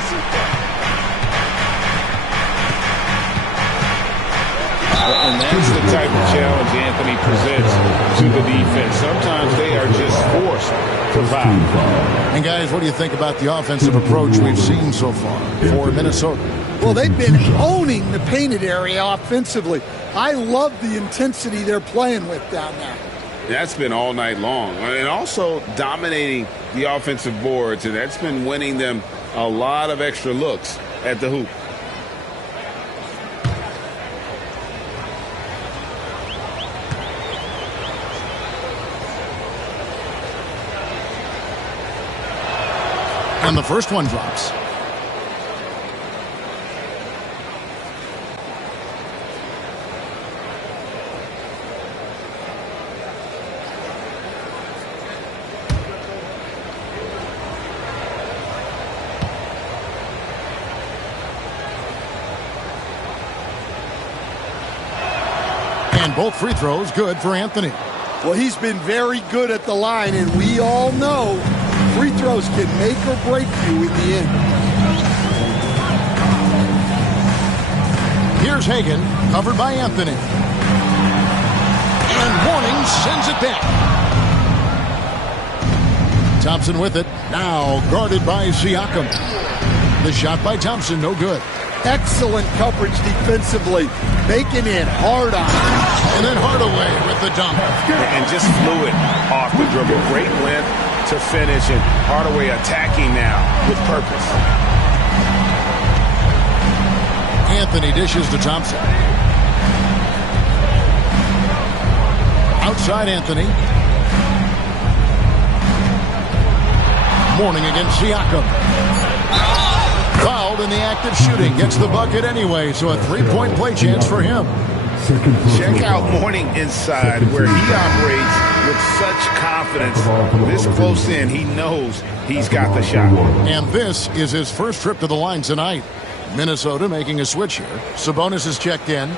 And that's the type of challenge Anthony presents to the defense. Sometimes they are just forced to foul. And guys, what do you think about the offensive approach we've seen so far for Minnesota? Well, they've been owning the painted area offensively. I love the intensity they're playing with down there. That's been all night long. And also dominating the offensive boards, and that's been winning them a lot of extra looks at the hoop. And the first one drops. And both free throws good for Anthony. Well, he's been very good at the line, and we all know free throws can make or break you in the end. Here's Hagan, covered by Anthony. And warning sends it back. Thompson with it, now guarded by Siakam. The shot by Thompson, no good. Excellent coverage defensively, making it hard on him. And then Hardaway with the dunk. And just fluid off the dribble. Great length to finish, and Hardaway attacking now with purpose. Anthony dishes to Thompson. Outside Anthony. Mourning against Siakam. Fouled in the act of shooting. Gets the bucket anyway, so a three-point play chance for him. Check out Mourning inside where he operates with such confidence. This close in, he knows he's got the shot. And this is his first trip to the line tonight. Minnesota making a switch here. Sabonis is checked in.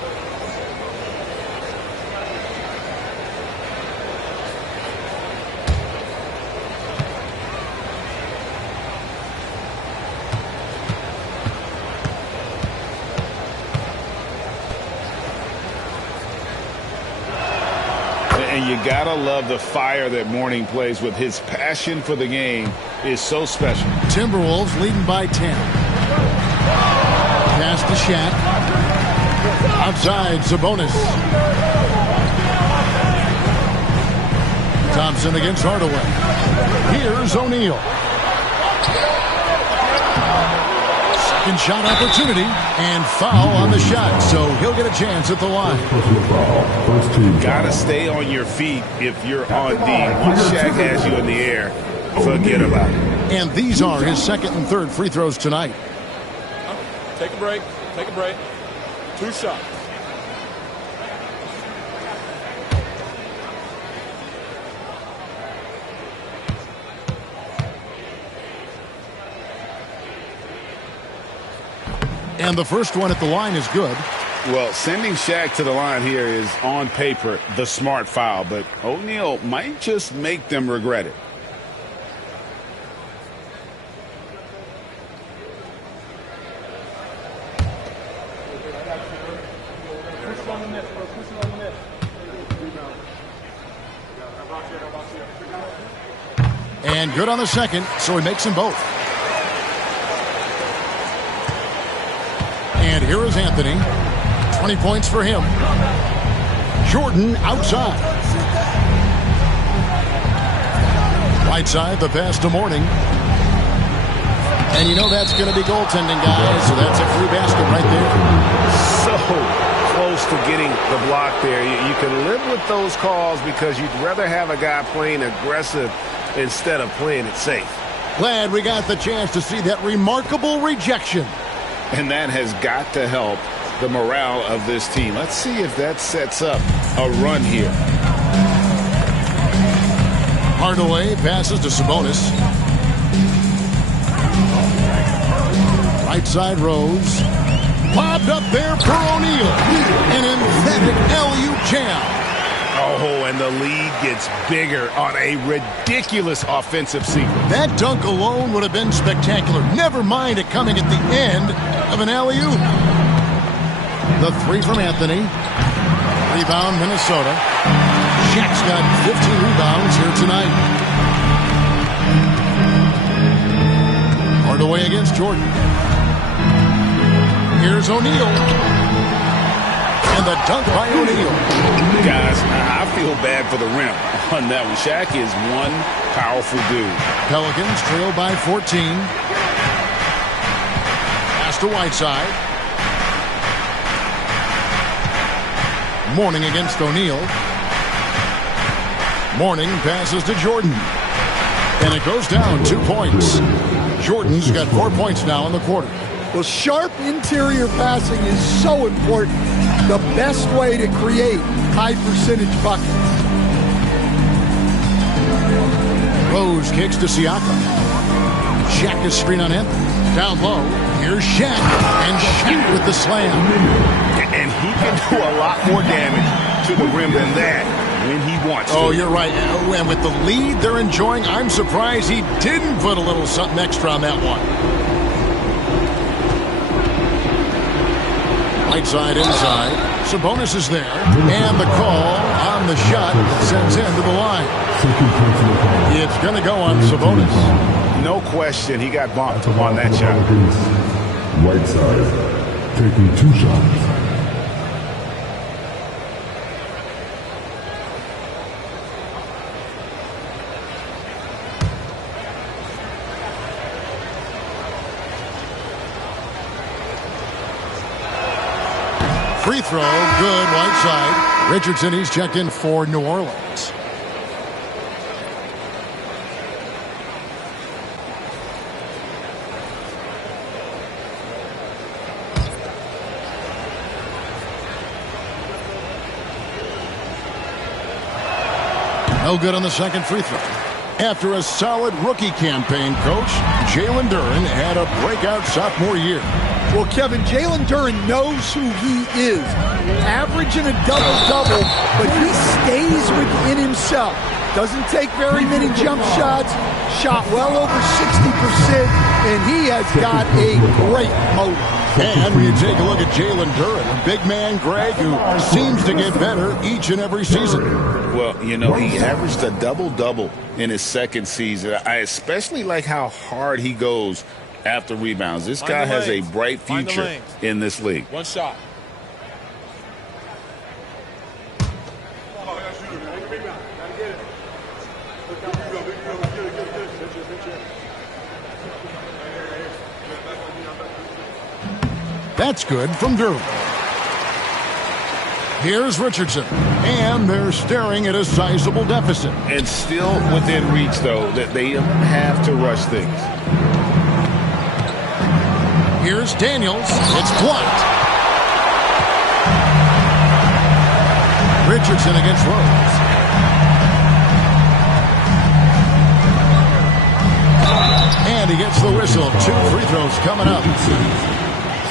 And you gotta love the fire that Mourning plays with. His passion for the game is so special. Timberwolves leading by 10. Pass to Shaq. Outside, Sabonis. Thompson against Hardaway. Here's O'Neal. Second shot opportunity and foul on the shot, so he'll get a chance at the line. Gotta stay on your feet if you're on D. Once Shaq has you in the air, forget about it. And these are his second and third free throws tonight. Take a break. Take a break. 2 shots. And the first one at the line is good. Well, sending Shaq to the line here is, on paper, the smart foul, but O'Neal might just make them regret it. And good on the second, so he makes them both. And here is Anthony. 20 points for him. Jordan outside. Right side, the pass to Mourning. And you know that's going to be goaltending, guys, so that's a free basket right there. So close to getting the block there. You can live with those calls because you'd rather have a guy playing aggressive instead of playing it safe. Glad we got the chance to see that remarkable rejection. And that has got to help the morale of this team. Let's see if that sets up a run here. Hardaway passes to Sabonis. Right side Rose. Lobbed up there for O'Neal. An emphatic LU jam. Oh, and the lead gets bigger on a ridiculous offensive sequence. That dunk alone would have been spectacular. Never mind it coming at the end of an alley-oop. The three from Anthony. Rebound, Minnesota. Shaq's got 15 rebounds here tonight. Hardaway against Jordan. Here's O'Neal. And the dunk by O'Neal. Guys, I feel bad for the rim on that one. Shaq is one powerful dude. Pelicans trail by 14. Pass to Whiteside. Mourning against O'Neal. Mourning passes to Jordan. And it goes down 2 points. Jordan's got 4 points now in the quarter. Well, sharp interior passing is so important. The best way to create high-percentage buckets. Rose kicks to Siakam. Shaq is screen on Anthony. Down low. Here's Shaq. And Shaq with the slam. And he can do a lot more damage to the rim than that when he wants to. Oh, you're right. And with the lead they're enjoying, I'm surprised he didn't put a little something extra on that one. Right side inside. Sabonis is there. And the call on the shot sends him to the line. It's going to go on Sabonis. No question, he got bumped on that shot. Whiteside taking 2 shots. Free throw, good, right side. Richardson, he's checked in for New Orleans. No good on the second free throw. After a solid rookie campaign, Coach, Jalen Duren had a breakout sophomore year. Well, Kevin, Jalen Duren knows who he is. Averaging a double-double, but he stays within himself. Doesn't take very many jump shots. Shot well over 60%, and he has got a great motor. And when you take a look at Jalen Duren, a big man, Greg, who seems to get better each and every season. Well, you know, he averaged a double-double in his second season. I especially like how hard he goes after rebounds. This guy has a bright future in this league. One shot. That's good from Duren. Here's Richardson, and they're staring at a sizable deficit. And still within reach, though, that they have to rush things. Here's Daniels. It's blocked. Richardson against Rose. And he gets the whistle. 2 free throws coming up.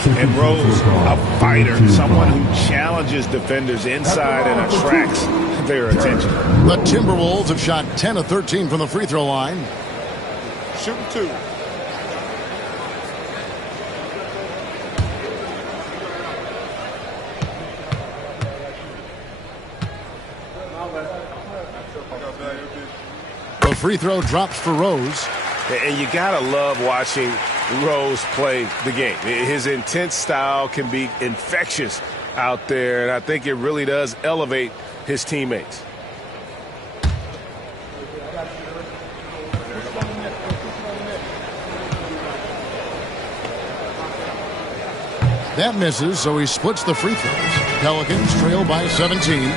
And Rose, a fighter, someone who challenges defenders inside and attracts their attention. The Timberwolves have shot 10 of 13 from the free throw line. Shooting 2. The free throw drops for Rose. And you got to love watching Rose play the game. His intense style can be infectious out there, and I think it really does elevate his teammates. That misses, so he splits the free throws. Pelicans trail by 17.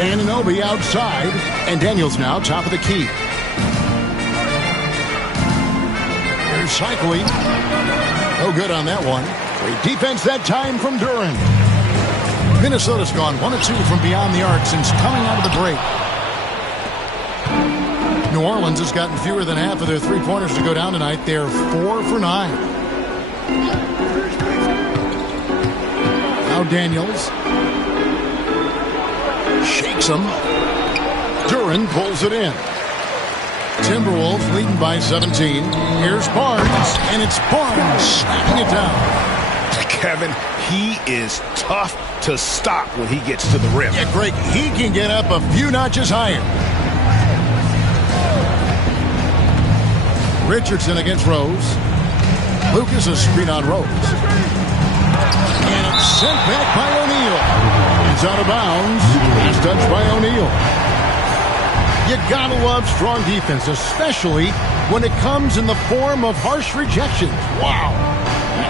Anunoby outside, and Daniels now top of the key. Here's Shikely. No good on that one. Great defense that time from Duren. Minnesota's gone 1 of 2 from beyond the arc since coming out of the break. New Orleans has gotten fewer than half of their three-pointers to go down tonight. They're 4 for 9. Now Daniels. Shakes him. Duren pulls it in. Timberwolves leading by 17. Here's Barnes, and it's Barnes slapping it down. Kevin, he is tough to stop when he gets to the rim. Yeah, Greg, he can get up a few notches higher. Richardson against Rose. Lucas a screen on Rose. And it's sent back by O'Neal. It's out of bounds. Last touch by O'Neal. You gotta love strong defense, especially when it comes in the form of harsh rejections. Wow.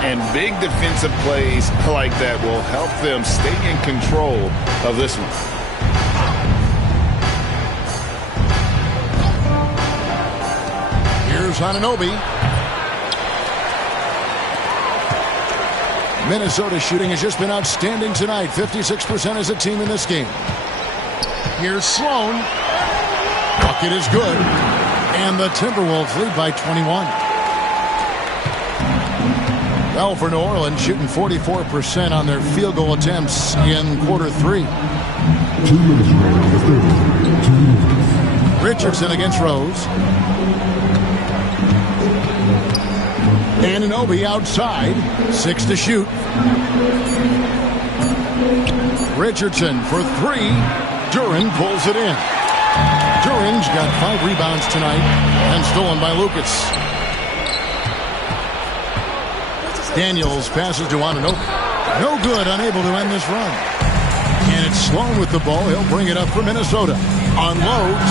And big defensive plays like that will help them stay in control of this one. Here's Anunoby. Minnesota's shooting has just been outstanding tonight. 56% as a team in this game. Here's Sloan. Bucket is good. And the Timberwolves lead by 21. Well, for New Orleans, shooting 44% on their field goal attempts in quarter 3. Richardson against Rose. Anunoby outside. 6 to shoot. Richardson for 3. Duren pulls it in. Duren's got 5 rebounds tonight and stolen by Lucas. Daniels passes to Anunoby. No good, unable to end this run. And it's Sloan with the ball. He'll bring it up for Minnesota. Unloads.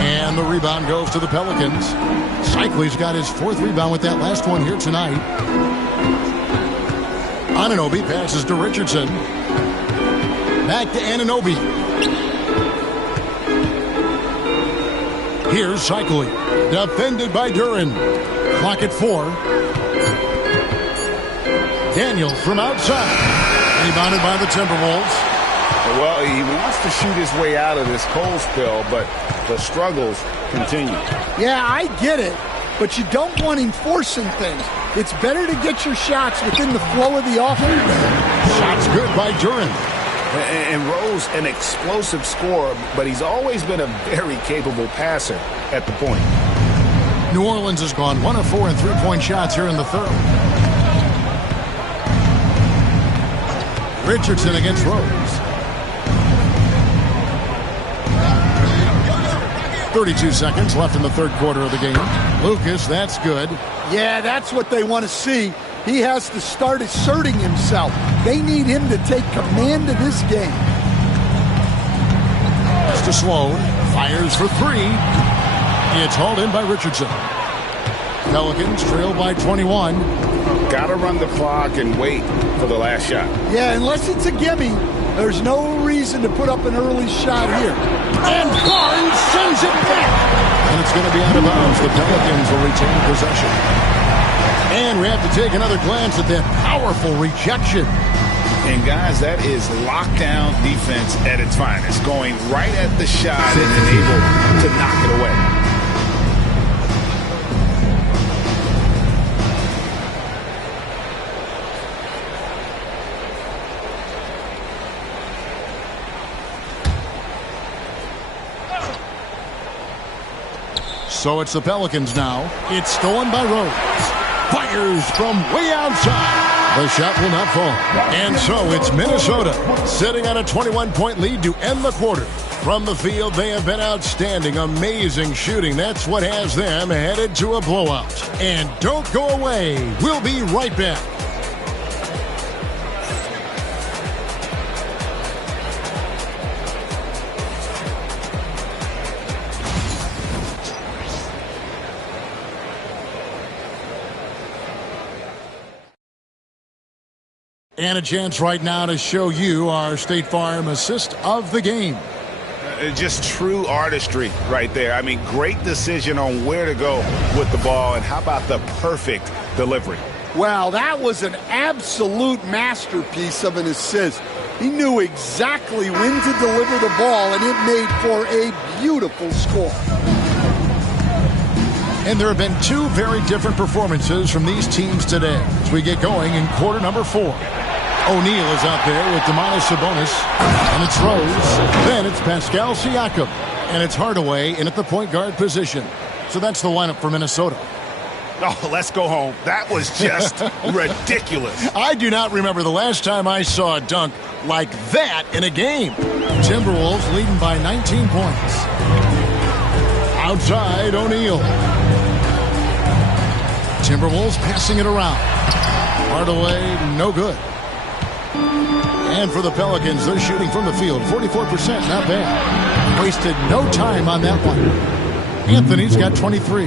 And the rebound goes to the Pelicans. Shikely's got his 4th rebound with that last one here tonight. Anunoby passes to Richardson. Back to Anunoby. Here's Shikely. Defended by Duren. Clock at 4. Daniels from outside. Rebounded by the Timberwolves. Well, he wants to shoot his way out of this cold spell, but the struggles continue. Yeah, I get it, but you don't want him forcing things. It's better to get your shots within the flow of the offense. Shots good by Durant. And Rose, an explosive scorer, but he's always been a very capable passer at the point. New Orleans has gone 1 of 4 in three-point shots here in the third. Richardson against Rose. 32 seconds left in the third quarter of the game. Lucas, that's good. Yeah, that's what they want to see. He has to start asserting himself. They need him to take command of this game. It's to Sloan. Fires for three. It's hauled in by Richardson. Pelicans trail by 21. Got to run the clock and wait for the last shot. Yeah, unless it's a gimme, there's no reason to put up an early shot here. And Barnes sends it back. And it's going to be out of bounds. The Pelicans will retain possession. And we have to take another glance at that powerful rejection. And guys, that is lockdown defense at its finest. Going right at the shot and able to knock it away. So it's the Pelicans now. It's stolen by Rose. Fires from way outside. The shot will not fall. And so it's Minnesota sitting on a 21-point lead to end the quarter. From the field, they have been outstanding. Amazing shooting. That's what has them headed to a blowout. And don't go away. We'll be right back. And a chance right now to show you our State Farm assist of the game. Just true artistry right there. I mean, great decision on where to go with the ball, and how about the perfect delivery? Wow, that was an absolute masterpiece of an assist. He knew exactly when to deliver the ball, and it made for a beautiful score. And there have been two very different performances from these teams today as we get going in quarter number 4. O'Neal is out there with Domantas Sabonis, and it's Rose. Then it's Pascal Siakam, and it's Hardaway in at the point guard position. So that's the lineup for Minnesota. Oh, let's go home. That was just ridiculous. I do not remember the last time I saw a dunk like that in a game. Timberwolves leading by 19 points. Outside, O'Neal. Timberwolves passing it around. Hardaway, no good. And for the Pelicans, they're shooting from the field. 44%, not bad. Wasted no time on that one. Anthony's got 23.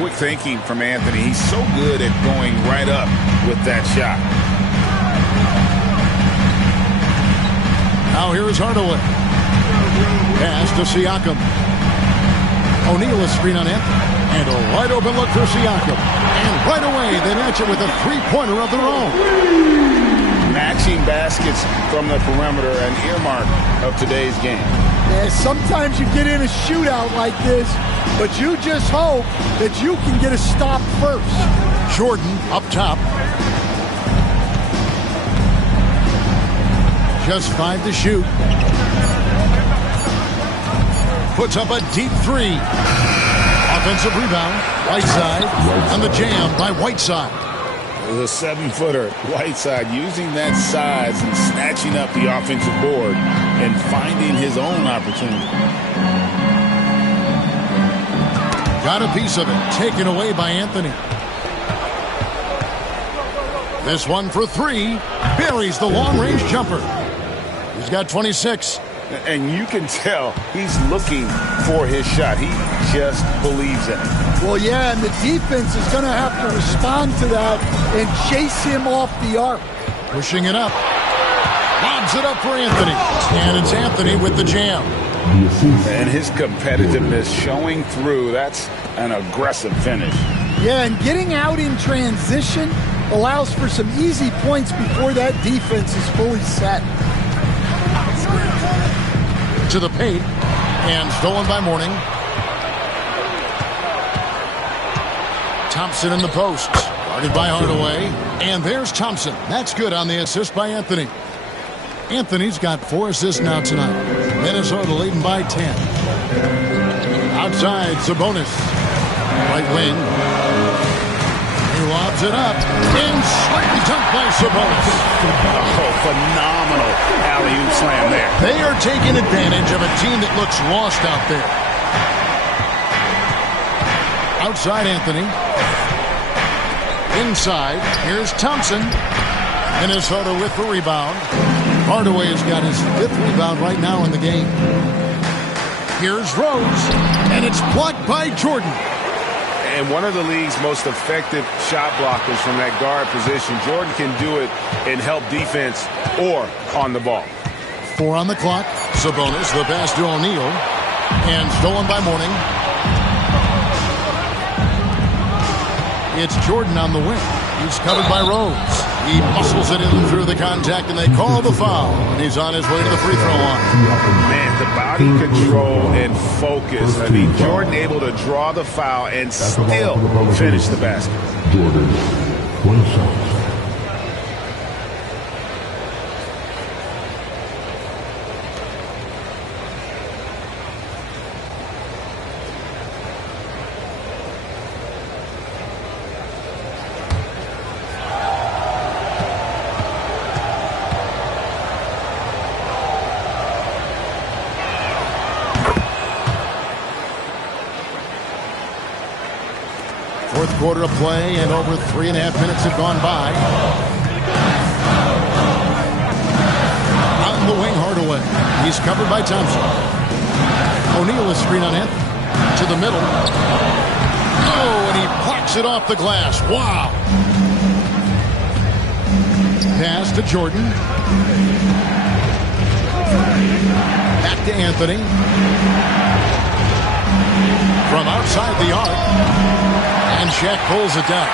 Quick thinking from Anthony. He's so good at going right up with that shot. Now here is Hardaway. Pass to Siakam. O'Neal is screen on Anthony. And a wide open look for Siakam. And right away, they match it with a three-pointer of their own. Matching baskets from the perimeter, an earmark of today's game. Yeah, sometimes you get in a shootout like this, but you just hope that you can get a stop first. Jordan up top. Just 5 to shoot. Puts up a deep three. Offensive rebound. Whiteside on the jam by Whiteside. The 7-footer, Whiteside, using that size and snatching up the offensive board and finding his own opportunity. Got a piece of it, taken away by Anthony. This one for 3, buries the long-range jumper. He's got 26. And you can tell he's looking for his shot. He just believes in it. Well, yeah, and the defense is going to have to respond to that and chase him off the arc. Pushing it up. Lobs it up for Anthony. And it's Anthony with the jam. And his competitiveness showing through. That's an aggressive finish. Yeah, and getting out in transition allows for some easy points before that defense is fully set. to the paint. And stolen by Mourning. Thompson in the post. Guarded by Hardaway. And there's Thompson. That's good on the assist by Anthony. Anthony's got 4 assists now tonight. Minnesota leading by 10. Outside, Sabonis. Right wing. He lobs it up. And slightly dunked by Sabonis. Oh, phenomenal alley-oop slam there. They are taking advantage of a team that looks lost out there. Outside, Anthony. Inside, here's Thompson. Minnesota with the rebound. Hardaway has got his 5th rebound right now in the game. Here's Rose, and it's blocked by Jordan. And one of the league's most effective shot blockers from that guard position. Jordan can do it in help defense or on the ball. 4 on the clock. Sabonis, the pass to O'Neal, and stolen by Mourning. It's Jordan on the wing. He's covered by Rose. He muscles it in through the contact, and they call the foul. And he's on his way to the free throw line. Man, the body control and focus. I mean, Jordan able to draw the foul and still finish the basket. Jordan, 1 shot. Fourth quarter of play, and over 3.5 minutes have gone by. On the wing, Hardaway. He's covered by Thompson. O'Neal is screen on Anthony. To the middle. Oh, and he blocks it off the glass. Wow. Pass to Jordan. Back to Anthony. From outside the arc. And Shaq pulls it down.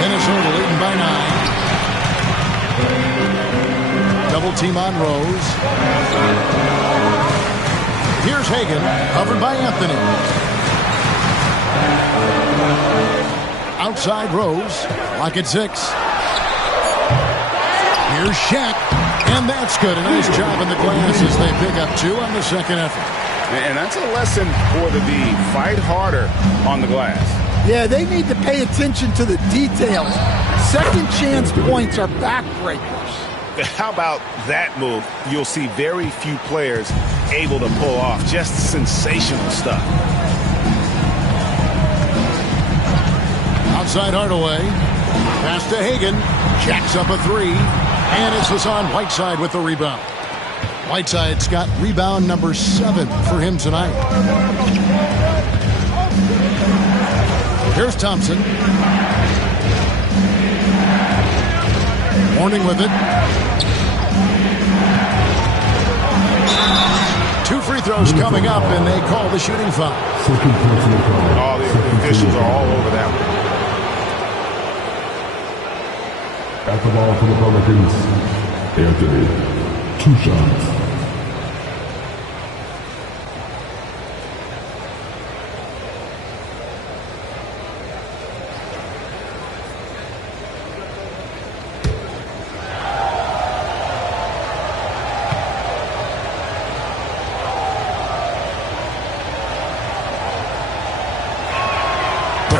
Minnesota leading by 9. Double team on Rose. Here's Hagan, covered by Anthony. Outside Rose, lock at 6. Here's Shaq, and that's good. A nice job in the glass as they pick up 2 on the second effort. And that's a lesson for the D. Fight harder on the glass. Yeah, they need to pay attention to the details. Second chance points are backbreakers. How about that move? You'll see very few players able to pull off. Just sensational stuff. Outside Hardaway. Pass to Hagan. Jacks up a 3. And it's Hassan Whiteside with the rebound. Whiteside's got rebound number 7 for him tonight. Here's Thompson. Mourning with it. 2 free throws coming up, and they call the shooting foul. Oh, the officials are all over that one. At the ball for the Pelicans, Anthony, 2 shots.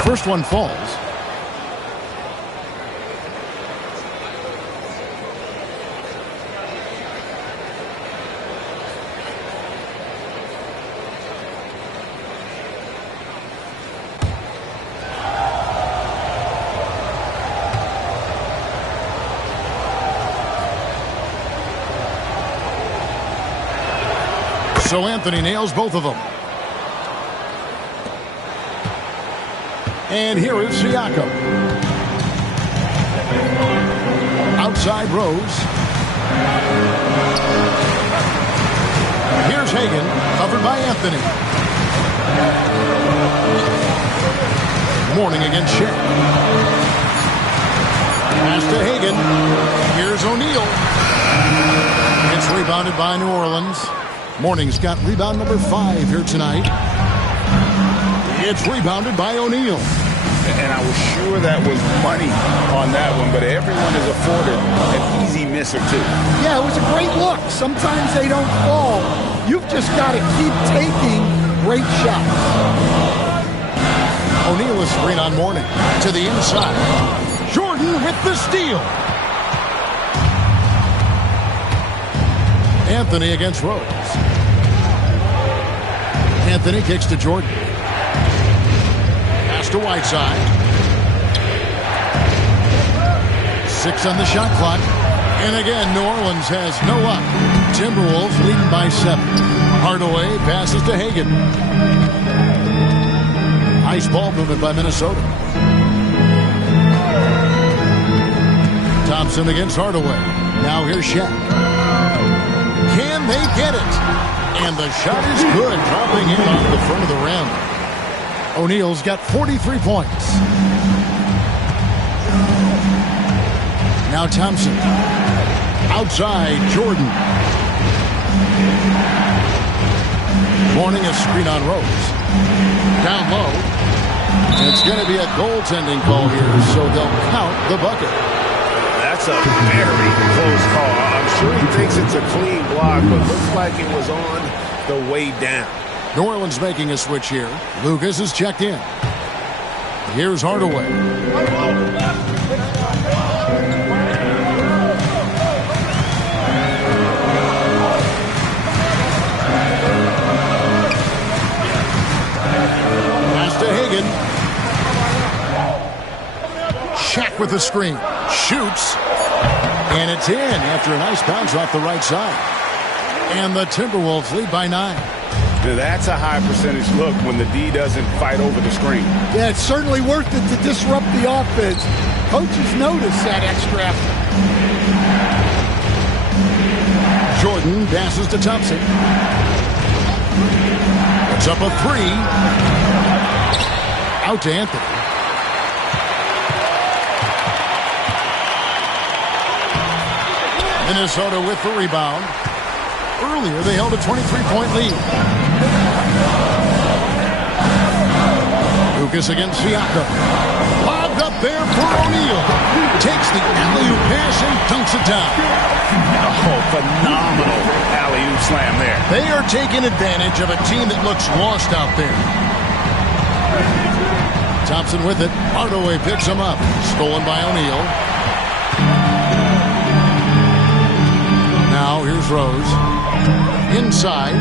First one falls. So Anthony nails both of them. And here is Siakam. Outside Rose. Here's Hagan, covered by Anthony. Mourning against Shaq. Pass to Hagan. Here's O'Neal. It's rebounded by New Orleans. Morning's got rebound number 5 here tonight. It's rebounded by O'Neal. And I was sure that was money on that one, but everyone is afforded an easy miss or two. Yeah, it was a great look. Sometimes they don't fall. You've just got to keep taking great shots. O'Neal is screen on Mourning. To the inside. Jordan with the steal. Anthony against Rose. Anthony kicks to Jordan. Pass to Whiteside. 6 on the shot clock. And again, New Orleans has no up. Timberwolves leading by 7. Hardaway passes to Hagan. Nice ball movement by Minnesota. Thompson against Hardaway. Now here's Shaq. Can they get it? And the shot is good, dropping in off the front of the rim. O'Neal's got 43 points. Now Thompson. Outside, Jordan. Mourning a screen on Rose. Down low. It's going to be a goaltending call here, so they'll count the bucket. That's a very close call. I'm sure he thinks it's a clean block, but looks like it was on the way down. New Orleans making a switch here. Lucas is checked in. Here's Hardaway. Pass to Hagan. Shaq with the screen. Shoots. And it's in after a nice bounce off the right side. And the Timberwolves lead by 9. Now that's a high percentage look when the D doesn't fight over the screen. Yeah, it's certainly worth it to disrupt the offense. Coaches notice that extra effort. Jordan passes to Thompson. It's up a 3. Out to Anthony. Minnesota with the rebound. Earlier, they held a 23-point lead. Lucas against Siakam. Lobbed up there for O'Neal. Takes the alley-oop pass and dunks it down. Oh, phenomenal alley-oop slam there. They are taking advantage of a team that looks lost out there. Thompson with it. Hardaway picks him up. Stolen by O'Neal. Now here's Rose. Inside.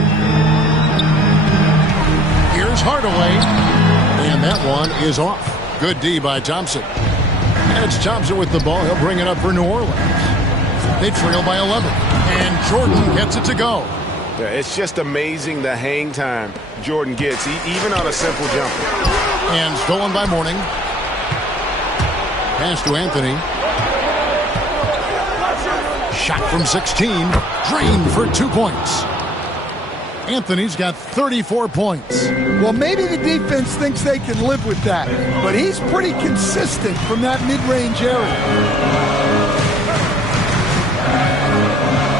Here's Hardaway. And that one is off. Good D by Thompson. And it's Thompson with the ball. He'll bring it up for New Orleans. They trail by 11. And Jordan gets it to go. Yeah, it's just amazing the hang time Jordan gets, even on a simple jumper. And stolen by Mourning. Pass to Anthony. Shot from 16. Drained for 2 points. Anthony's got 34 points. Well, maybe the defense thinks they can live with that, but he's pretty consistent from that mid-range area.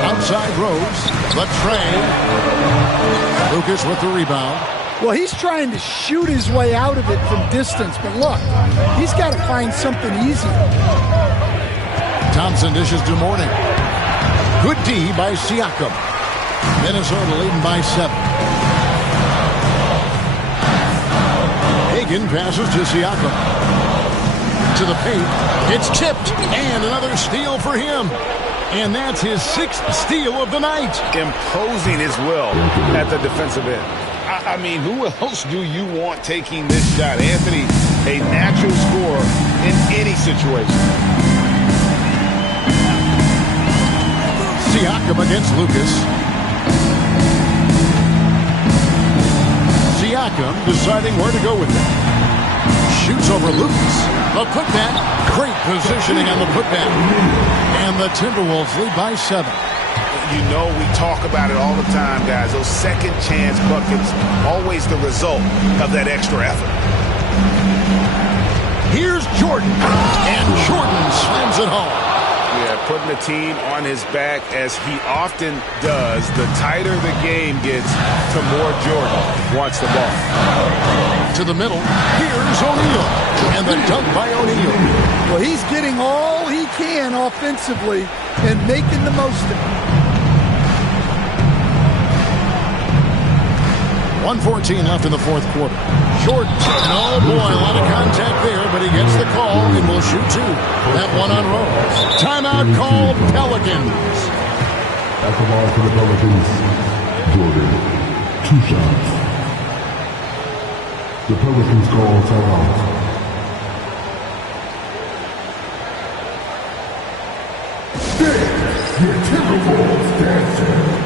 Outside Rose. The trade. Lucas with the rebound. Well, he's trying to shoot his way out of it from distance, but look, he's got to find something easy. Thompson dishes to Mourning. Good D by Siakam. Minnesota leading by 7. Hagan passes to Siakam. To the paint. It's tipped. And another steal for him. And that's his 6th steal of the night. Imposing his will at the defensive end. I mean, who else do you want taking this shot? Anthony, a natural scorer in any situation. Siakam against Lucas. Siakam deciding where to go with it. Shoots over Lucas. The putback. Great positioning on the putback. And the Timberwolves lead by 7. You know, we talk about it all the time, guys. Those second chance buckets, always the result of that extra effort. Here's Jordan. And Jordan slams it home. Yeah, put putting the team on his back, as he often does. The tighter the game gets, the more Jordan wants the ball. To the middle. Here's O'Neal. And the dunk by O'Neal. Well, he's getting all he can offensively and making the most of it. 1:14 left in the fourth quarter. Jordan. Oh, boy, a lot of contact there, but he gets the call and will shoot two. That one on Rose. Timeout called Pelicans. At the ball for the Pelicans, Jordan. 2 shots. The Pelicans call timeout. Dance, your Timberwolves dancing.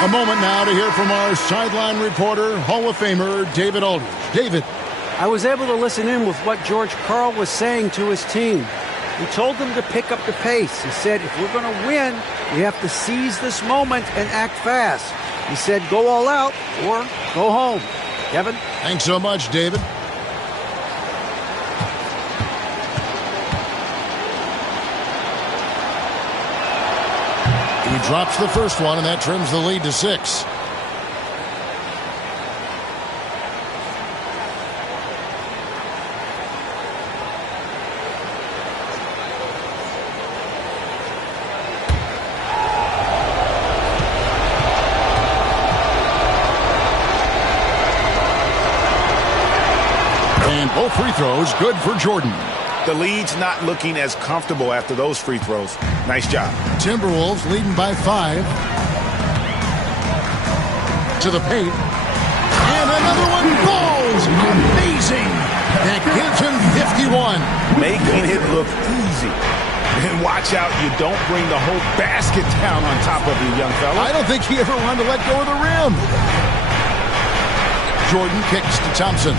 A moment now to hear from our sideline reporter, Hall of Famer David Aldridge. David. I was able to listen in with what George Karl was saying to his team. He told them to pick up the pace. He said, if we're going to win, we have to seize this moment and act fast. He said, go all out or go home. Kevin? Thanks so much, David. He drops the first one, and that trims the lead to 6. And both free throws good for Jordan. The lead's not looking as comfortable after those free throws. Nice job. Timberwolves leading by 5. To the paint. And another one falls. Amazing. That gives him 51. Making it look easy. And watch out, you don't bring the whole basket down on top of you, young fella. I don't think he ever wanted to let go of the rim. Jordan kicks to Thompson.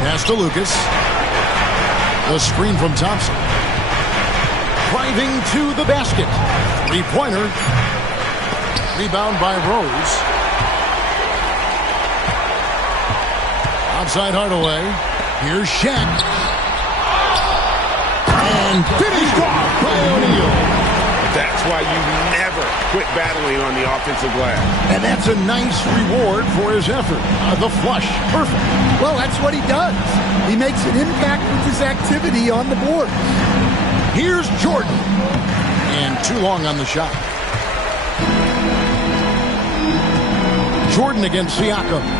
Pass to Lucas. The screen from Thompson. Driving to the basket. 3-pointer. Rebound by Rose. Outside Hardaway. Here's Shaq. And finished off by O'Neal. That's why you never quit battling on the offensive glass. And that's a nice reward for his effort. The flush. Perfect. Well, that's what he does. He makes an impact with his activity on the board. Here's Jordan. And too long on the shot. Jordan against Siakam.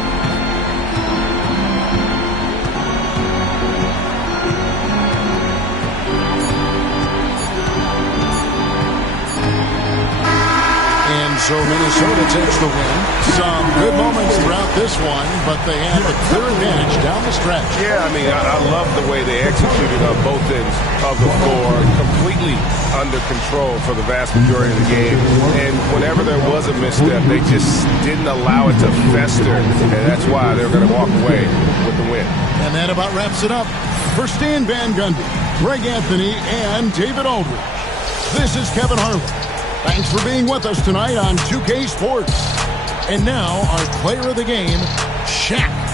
So Minnesota takes the win. Some good moments throughout this one, but they had the clear advantage down the stretch. Yeah, I mean, I love the way they executed on both ends of the floor. Completely under control for the vast majority of the game. And whenever there was a misstep, they just didn't allow it to fester. And that's why they're going to walk away with the win. And that about wraps it up. For Stan Van Gundy, Greg Anthony, and David Aldridge, this is Kevin Harlan. Thanks for being with us tonight on 2K Sports. And now, our player of the game, Shaq.